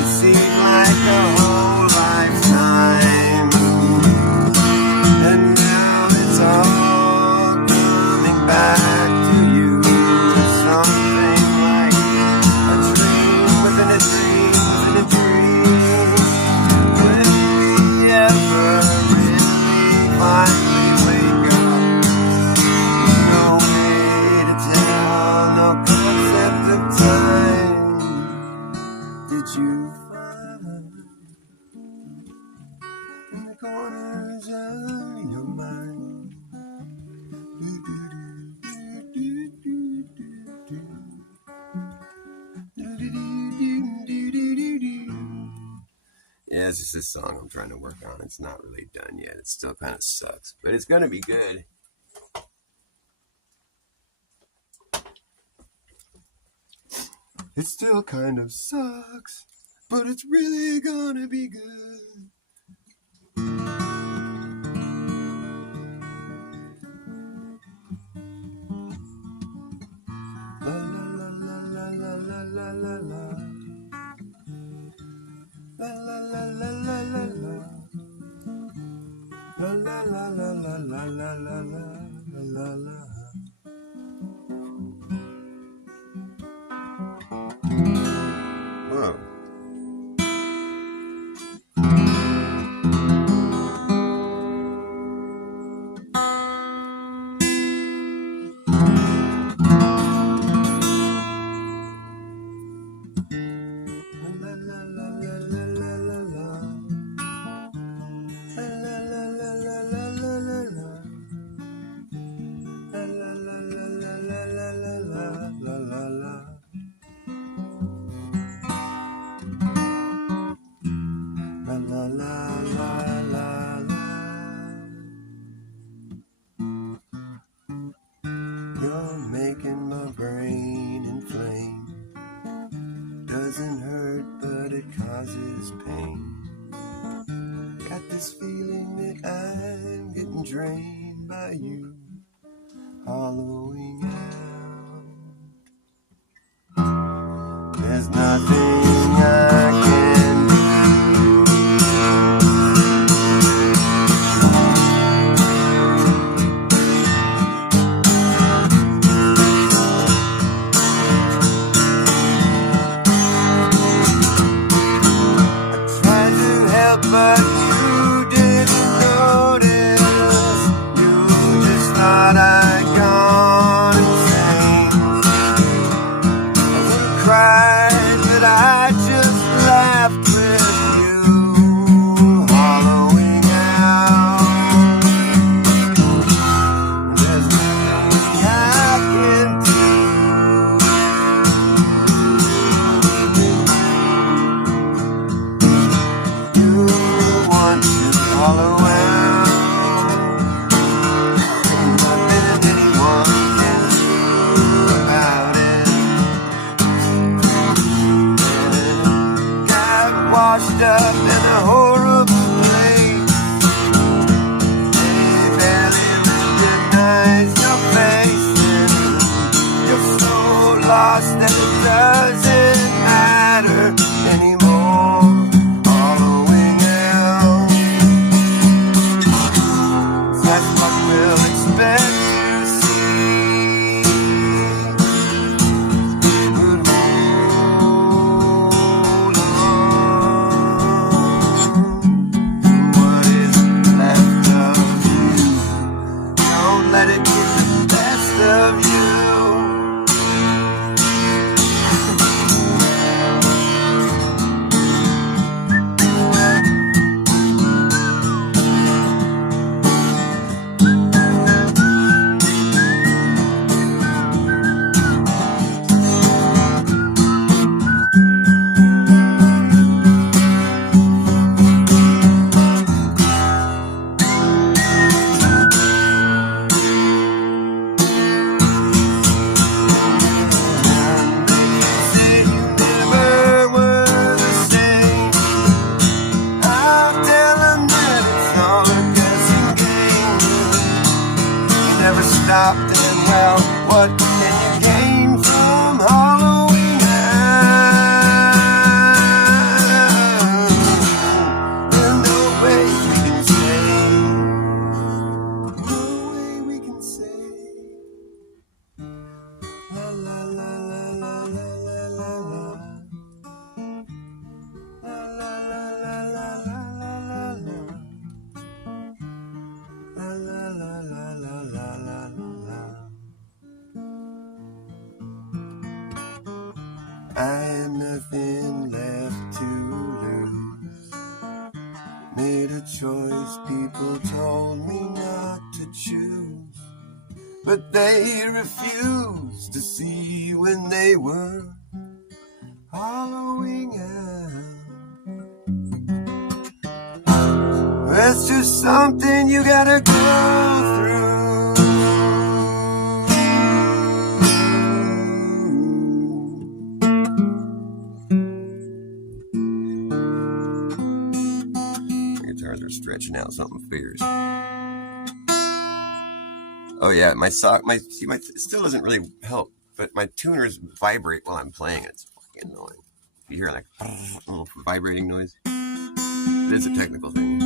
It seemed like a whole lifetime, and now it's all coming back to you. Something like a dream within a dream within a dream. Will we ever really finally wake up? No way to tell, no concept of time. Did you find in the corners of your mind? Yeah, it's just this song I'm trying to work on. It's not really done yet. It still kind of sucks, but it's gonna be good. It still kind of sucks, but it's really gonna be good. La la la la la la la la la. La la la la la la la. La la la la la la la la la la la. Whoa. La this feeling that I'm getting drained by you, hollowing out. There's nothing I can do. But you didn't notice. You just thought I'd gone insane. I would've cried, but I just laughed with you, hollowing out. There's nothing I can do. Hollow out. Ain't nothing anyone can do about it. Got washed up in a horrible place. They barely recognize your face, and you're so lost that it doesn't matter anymore. We'll expect to see. But hold on to what is left of you. Don't let it get the best of you. Stopped and well, what can you gain from hollowing out? There's no way we can say, no way we can say, la la la la la la la la la, la la la la la la la la, la la la la la la la. I had nothing left to lose. Made a choice people told me not to choose, but they refused to see when they were hollowing out. That's just something you gotta go through. Guitars are stretching out something fierce. Oh yeah, my it still doesn't really help, but my tuners vibrate while I'm playing. It's fucking annoying. You hear like a little vibrating noise. It is a technical thing.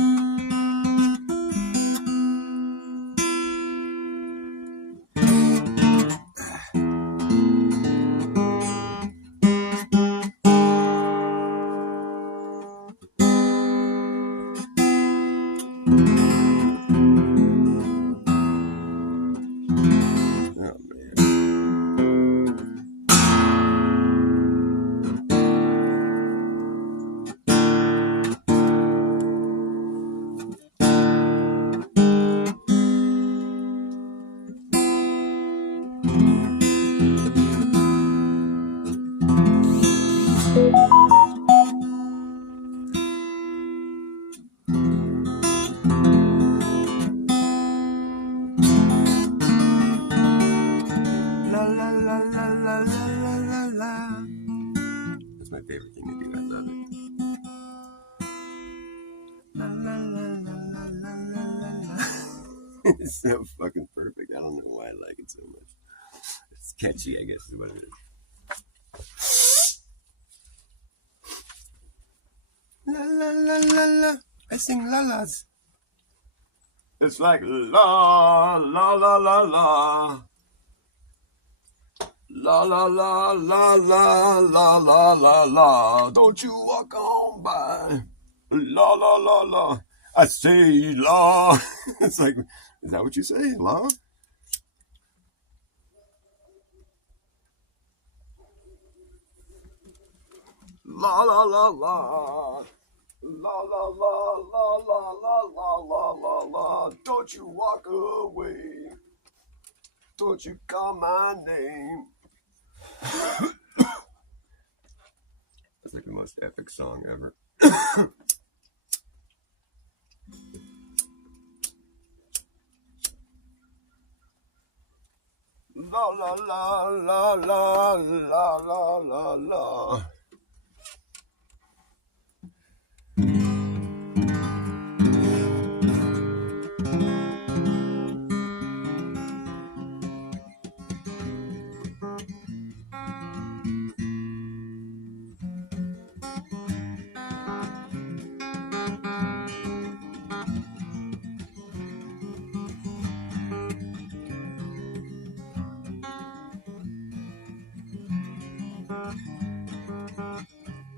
so fucking perfect. I don't know why I like it so much. It's catchy, I guess is what it is. La la la la la. I sing la-las. It's like la la la la la. La la la la la la la la la. Don't you walk on by. La la la la. I say la. It's like, is that what you say? La? La la la la. La la la la la la la la la la. Don't you walk away. Don't you call my name. That's like the most epic song ever. La la la la la la la la la.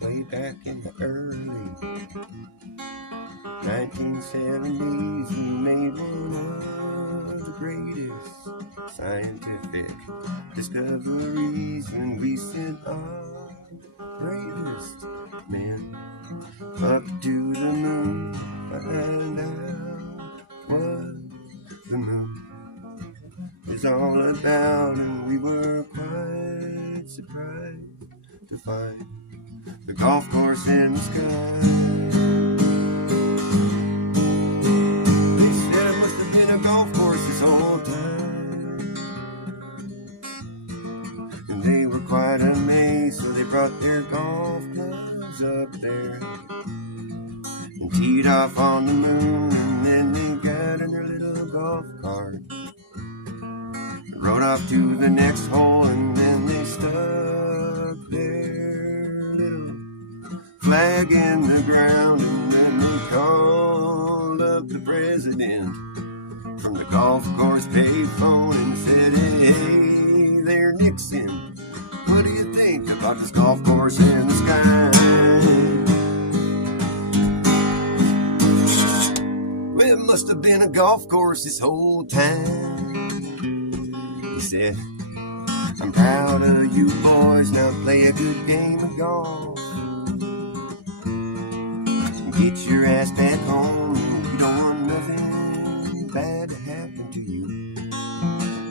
Way back in the early 1970s, we made one of the greatest scientific discoveries when we sent our bravest men up to the moon, find out what the moon is all about, and we were quite surprised to find the golf course in the sky. They said it must have been a golf course this whole time, and they were quite amazed, so they brought their golf clubs up there and teed off on the moon, and then they got in their little golf cart and rode off to the next hole, and then they stuck their little flag in the ground, and then they called up the president from the golf course payphone and said, hey there Nixon, what do you think about this golf course in the sky? Well, it must have been a golf course this whole time. He said, I'm proud of you boys, now play a good game of golf. Get your ass back home, we don't want nothing bad to happen to you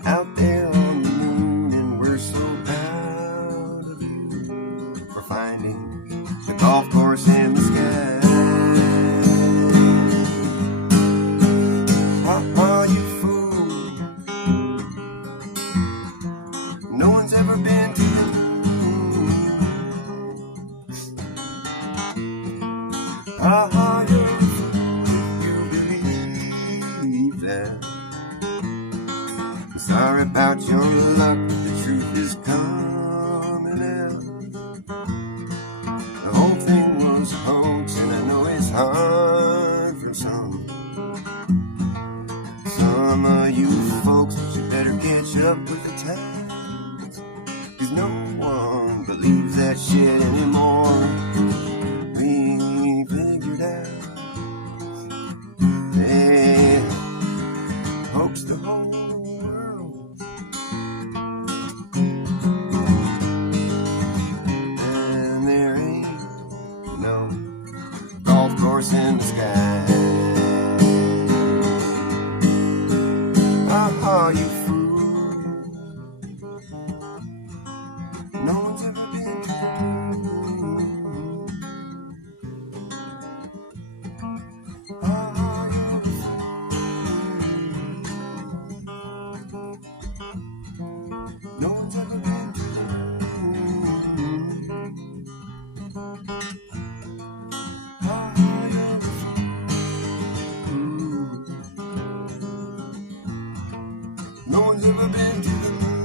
out there on the moon, and we're so proud of you for finding the golf course in the sky. Ha-ha, you fool, no one's ever been to the moon. Ha-ha, you believe that. I'm sorry about your luck, the truth is coming out. The whole thing was a hoax, and I know it's hard for some. Some of you folks, you better catch up with the times, 'cause no one believes that shit anymore. We figured out they hoaxed the whole world, and there ain't no golf course in the sky. Ah, you fool, no one's ever been to the moon. Ah, you're a fool, no one's ever been to the moon. Ah, you're a fool. ever been to the moon?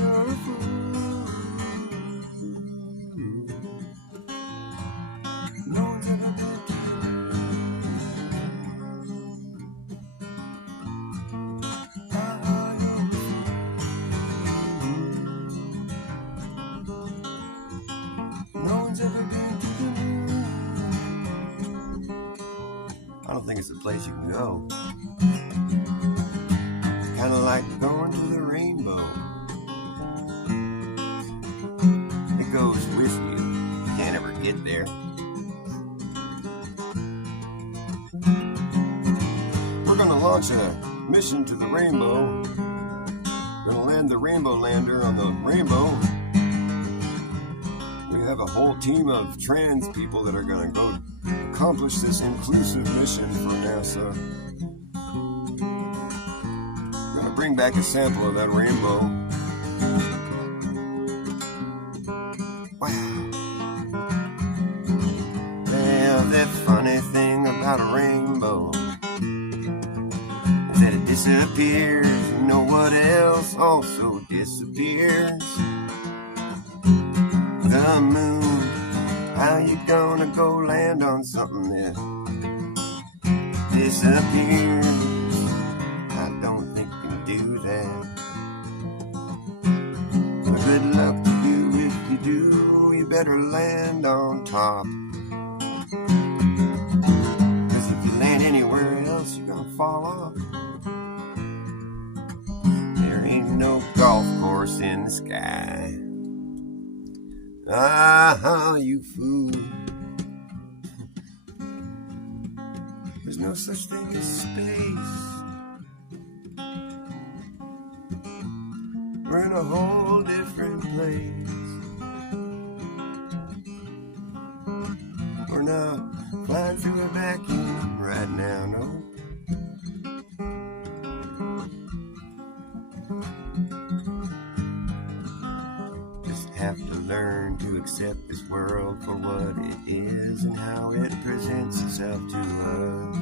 You're a fool. No one's ever been to the No one's ever been to the moon. I don't think it's a place you can go. It's kind of like going to the rainbow. It goes with you. You can't ever get there. We're gonna launch a mission to the rainbow. We're gonna land the rainbow lander on the rainbow. We have a whole team of trans people that are gonna go accomplish this inclusive mission for NASA. We're gonna bring back a sample of that rainbow. Wow. Well, the funny thing about a rainbow is that it disappears. You know what else also disappears? The moon. How you gonna go land on something that disappears? I don't think you can do that. But good luck to you if you do. You better land on top. Cause if you land anywhere else, you're gonna fall off. There ain't no golf course in the sky. Ah, you fool. There's no such thing as space. We're in a whole different place. We're not flying through a vacuum right now, no. Have to learn to accept this world for what it is and how it presents itself to us.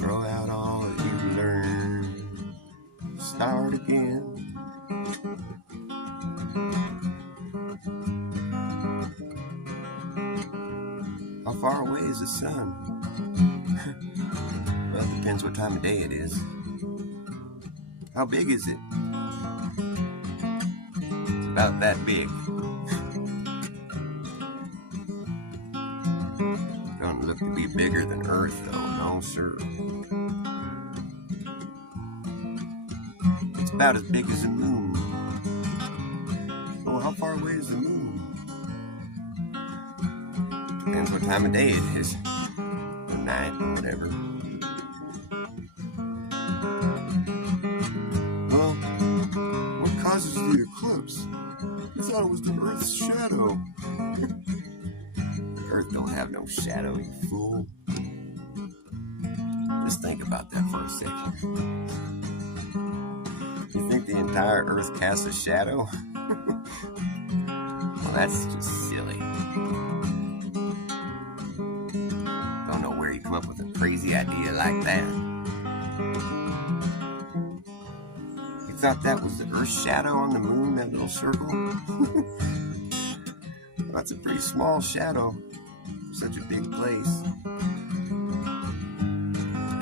Throw out all that you learned. Start again. How far away is the sun? Well, it depends what time of day it is. How big is it? About that big. Don't look to be bigger than Earth, though. No, sir. It's about as big as the moon. Oh, how far away is the moon? Depends what time of day it is. The night or whatever. Well, what causes the eclipse? I thought it was the Earth's shadow. The Earth don't have no shadow, you fool. Just think about that for a second. You think the entire Earth casts a shadow? Well, that's just silly. Don't know where you come up with a crazy idea like that. Thought that was the Earth's shadow on the moon, that little circle? Well, that's a pretty small shadow for such a big place.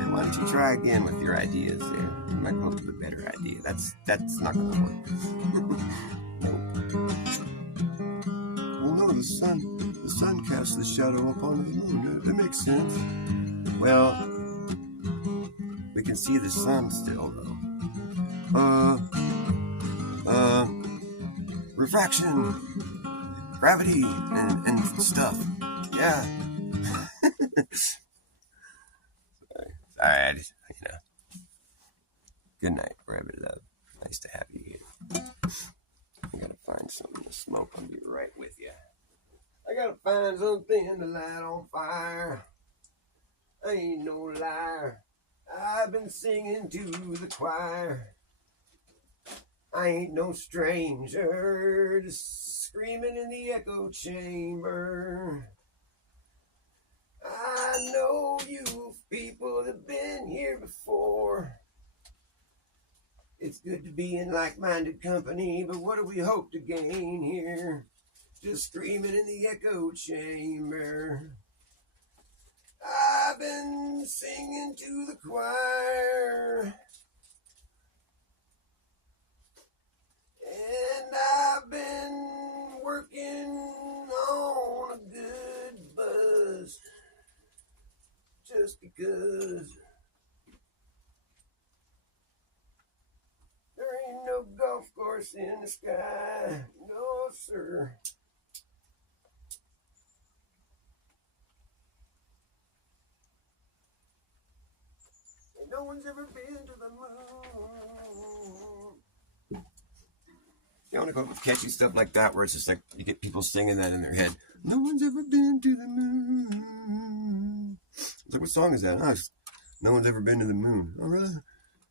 And why don't you try again with your ideas there? You might come up with a better idea. That's not going to work. Nope. Well, no, the sun casts the shadow upon the moon. That makes sense. Well, we can see the sun still, though. Refraction, gravity, and stuff. Yeah. Sorry, I just, Good night, rabbit love. Nice to have you here. I gotta find something to smoke. I'll be right with you. I gotta find something to light on fire. I ain't no liar. I've been singing to the choir. I ain't no stranger to screaming in the echo chamber. I know you people have been here before. It's good to be in like-minded company, but what do we hope to gain here? Just screaming in the echo chamber. I've been singing to the choir, and I've been working on a good buzz, just because there ain't no golf course in the sky, no sir. And no one's ever been to the moon. You want to go with catchy stuff like that where it's just like you get people singing that in their head. No one's ever been to the moon. It's like, what song is that? Oh, no one's ever been to the moon. Oh, really?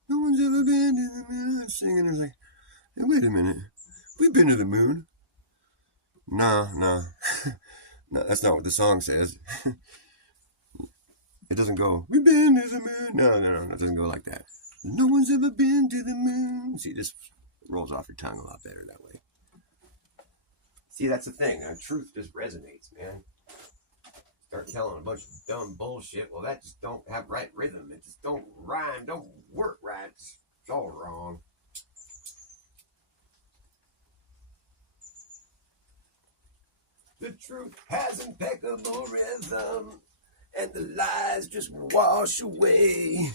No one's ever been to the moon. I'm singing. It's like, hey, wait a minute. We've been to the moon. No. No, that's not what the song says. It doesn't go, we've been to the moon. No, it doesn't go like that. No one's ever been to the moon. See, this rolls off your tongue a lot better that way. See, that's the thing. Truth just resonates, man. Start telling a bunch of dumb bullshit. Well, that just don't have right rhythm. It just don't rhyme, don't work right. It's all wrong. The truth has impeccable rhythm, and the lies just wash away.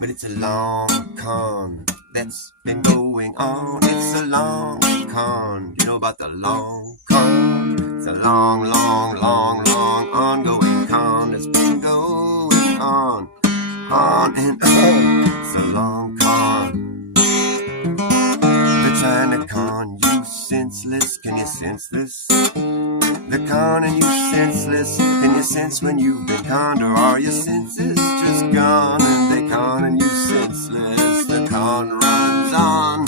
But it's a long con that's been going on. It's a long con. You know about the long con? It's a long ongoing con that's been going on and on. It's a long con. They're trying to con you senseless. Can you sense this? They're conning you senseless. Can you sense when you've been conned, or are your senses just gone and they conning you senseless? The con runs on.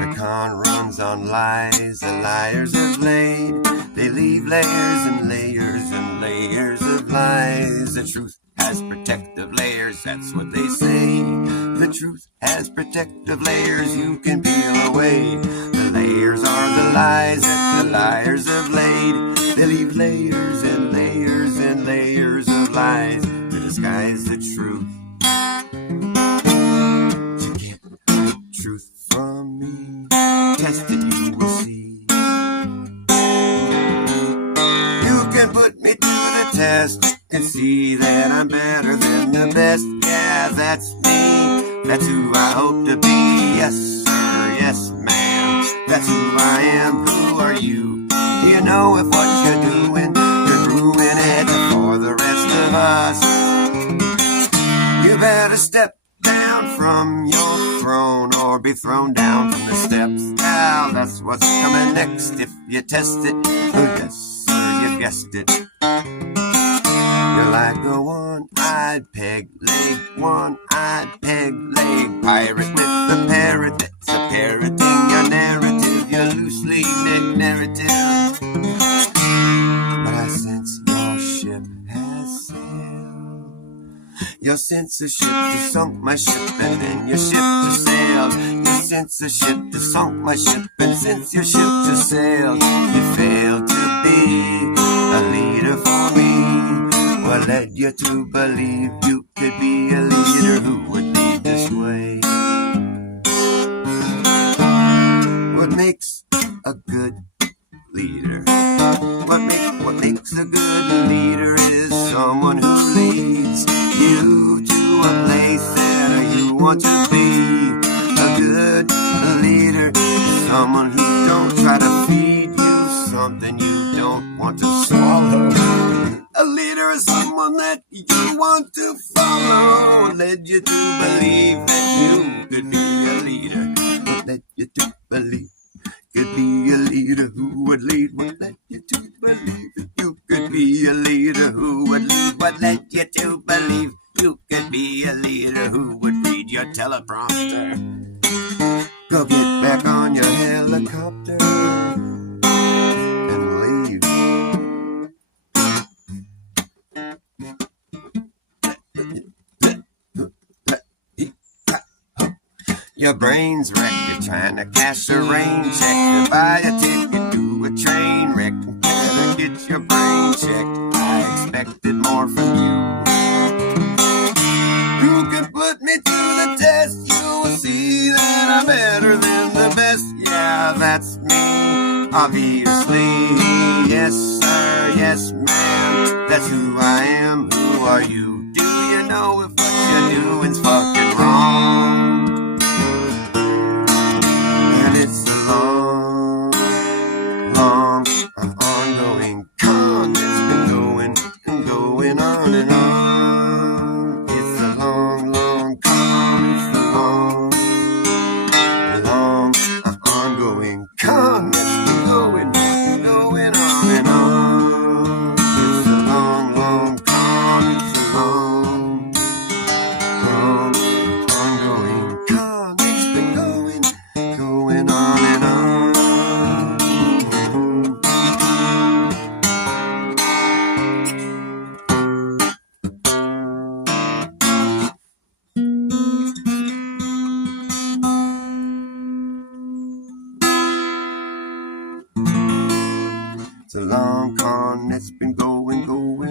The con runs on lies. The liars have laid. They leave layers and layers and layers of lies. The truth has protective layers, that's what they say. The truth has protective layers you can peel away. The layers are the lies that the liars have laid. They leave layers and layers and layers of lies to disguise the truth. You can't hide truth from me. Test it, you will see. You can put me to the test and see that I'm better than the best. Yeah, that's me. That's who I hope to be. Yes, sir. Yes, ma'am. That's who I am. Who are you? Do you know if what you're doing could ruin it for the rest of us? You better step down from your throne or be thrown down from the steps. Now that's what's coming next if you test it. Oh, yes, sir, you guessed it. You're like a one-eyed peg leg, one-eyed peg leg pirate with the parrot that's a parroting your narrative, your loosely knit narrative. But I sense your ship has sailed. Your censorship has sunk my ship, and then your ship just sailed. Your censorship has sunk my ship, and since your ship just sailed, you failed to be a leader for me. What led you to believe you could be a leader who would lead this way? What makes a good leader? What makes a good leader is someone who leads you to a place that you want to be. A good leader is someone who don't try to feed you something you don't want to swallow. A leader is someone that you want to follow. What led you to believe that you could be a leader? What led you to believe could be a leader who would lead? What led you to believe that you could be a leader who would lead? What led you to believe you could be a leader who would read your teleprompter? Go get back on your helicopter and leave. Your brain's wrecked, you're trying to cash a rain check to buy a ticket to a train wreck. Better get your brain checked, I expected more from you. You can put me to the test, you will see that I'm better than the best. Yeah, that's me, obviously. Yes, sir, yes, ma'am, that's who I am. Who are you? Do you know if what you're doing's fucking wrong? It's a long, long, ongoing con that's been going and going on and on. It's a long, long con. It's a long, long, ongoing con that's been going and going on and on. It's a long, long con. It's a long, long, ongoing con that's been going on and on. It's a long con that's been going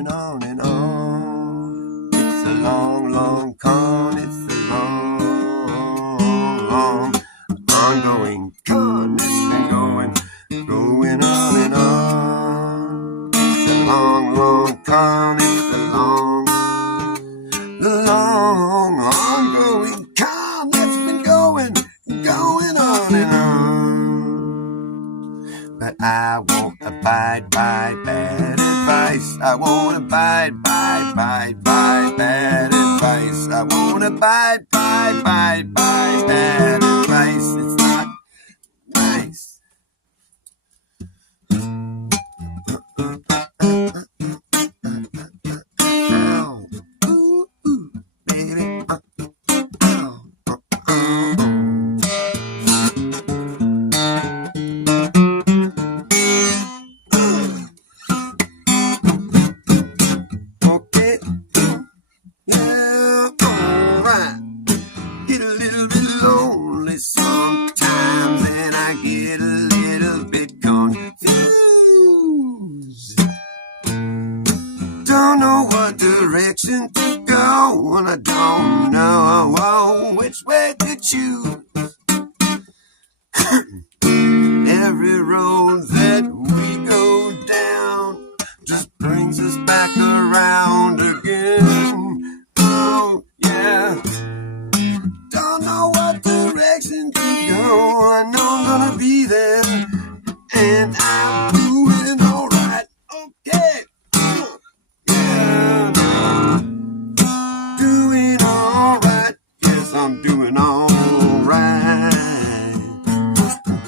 on and on. It's a long, long con. It's a long, long, ongoing con that's been going on and on. It's a long, long con. It's a long, long, ongoing con that's been going on and on. But I won't abide by bad advice. I won't abide by bad advice. I won't abide by bad advice. It's not nice. Ow. Ooh, ooh, baby. Ow. Okay. Yeah, alright. Get a little bit lonely sometimes, and I get a little bit confused. Don't know what direction to go, and I don't know which way to choose. Every road that we go down just brings us back around again. Oh, yeah. Don't know what direction to go. I know I'm gonna be there, and I'm doing alright. Okay. Yeah. Doing alright. Yes, I'm doing alright.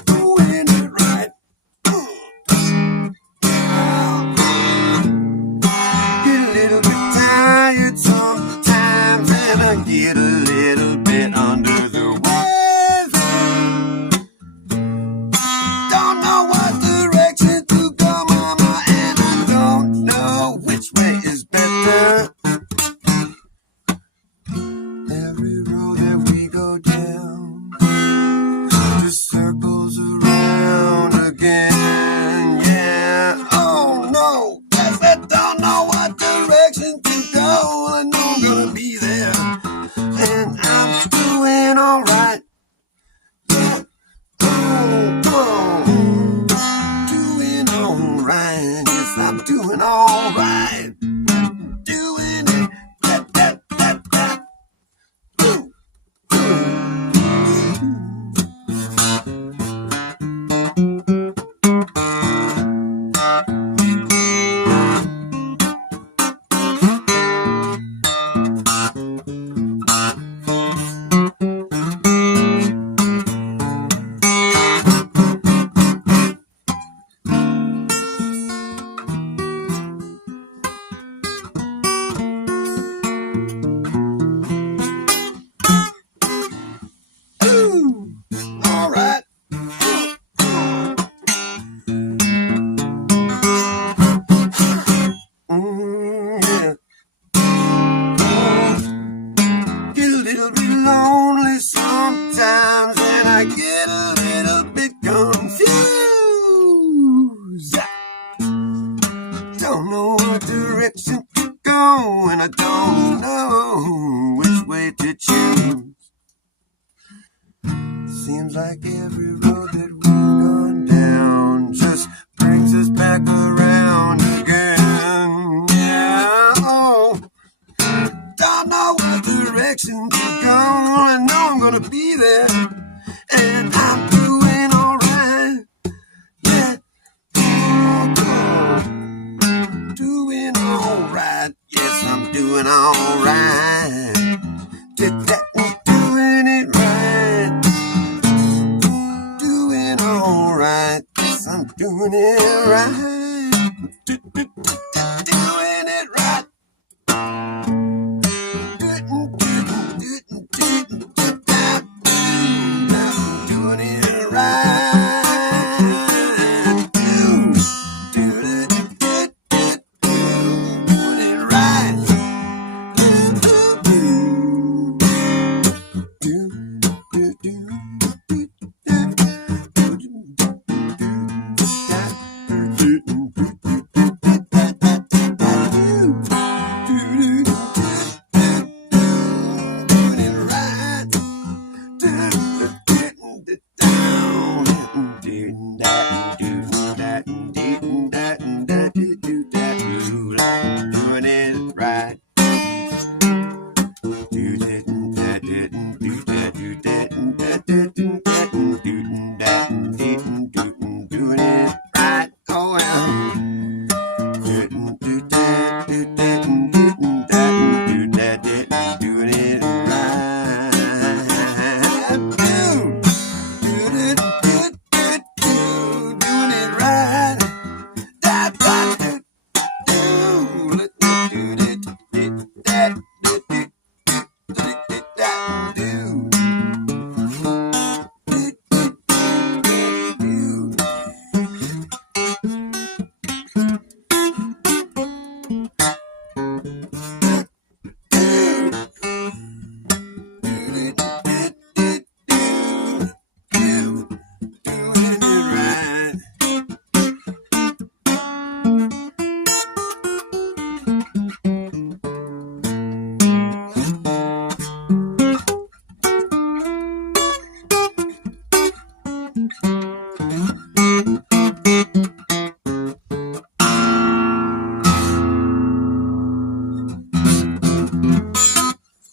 Doing it right. Get a little bit tired sometimes, and I get a little bit under the weather. Don't know what direction to go, mama, and I don't know which way is better. Every road that we go down just circles around again. Yeah, oh no, 'cause I don't know what direction to go. I know I'm gonna be there, go, and I don't know which way to choose. Seems like every road that we've gone down just brings us back around again. Yeah, oh, don't know what direction to go. I know I'm gonna be there, and I'm doing alright. Yeah, oh, doing alright. Yes, I'm doing alright. Doing it right. Doing alright. Yes, I'm doing it right. Doing it right. Doing it right.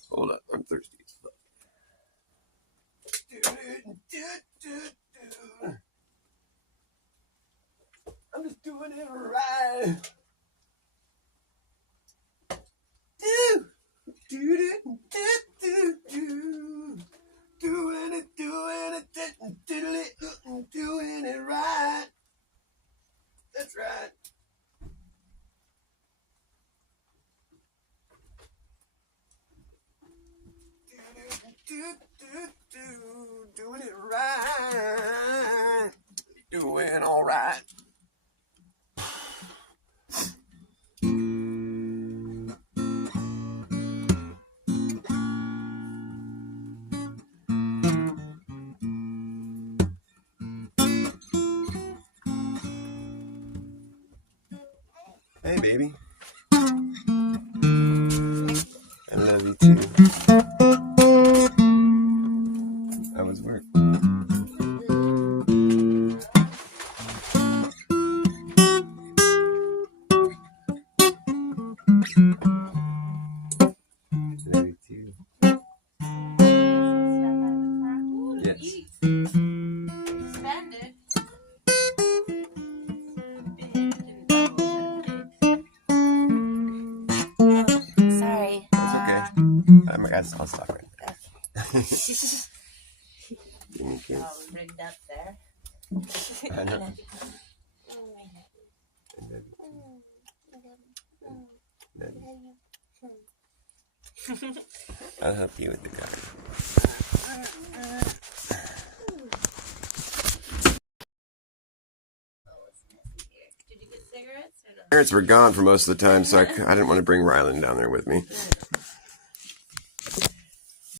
Hold up, I'm thirsty as fuck. I'm just doing it right. Doing it right. That's right. Doing it right. Doing all right. Hey, baby. I love you too. That was work. Love you too. Yes. Expanded. Sorry. That's okay. I'll stop right there. Give me a kiss. I'll bring that there. I know. I'll help you with the guy. Did you get cigarettes or no? Parents were gone for most of the time, so I didn't want to bring Rylan down there with me.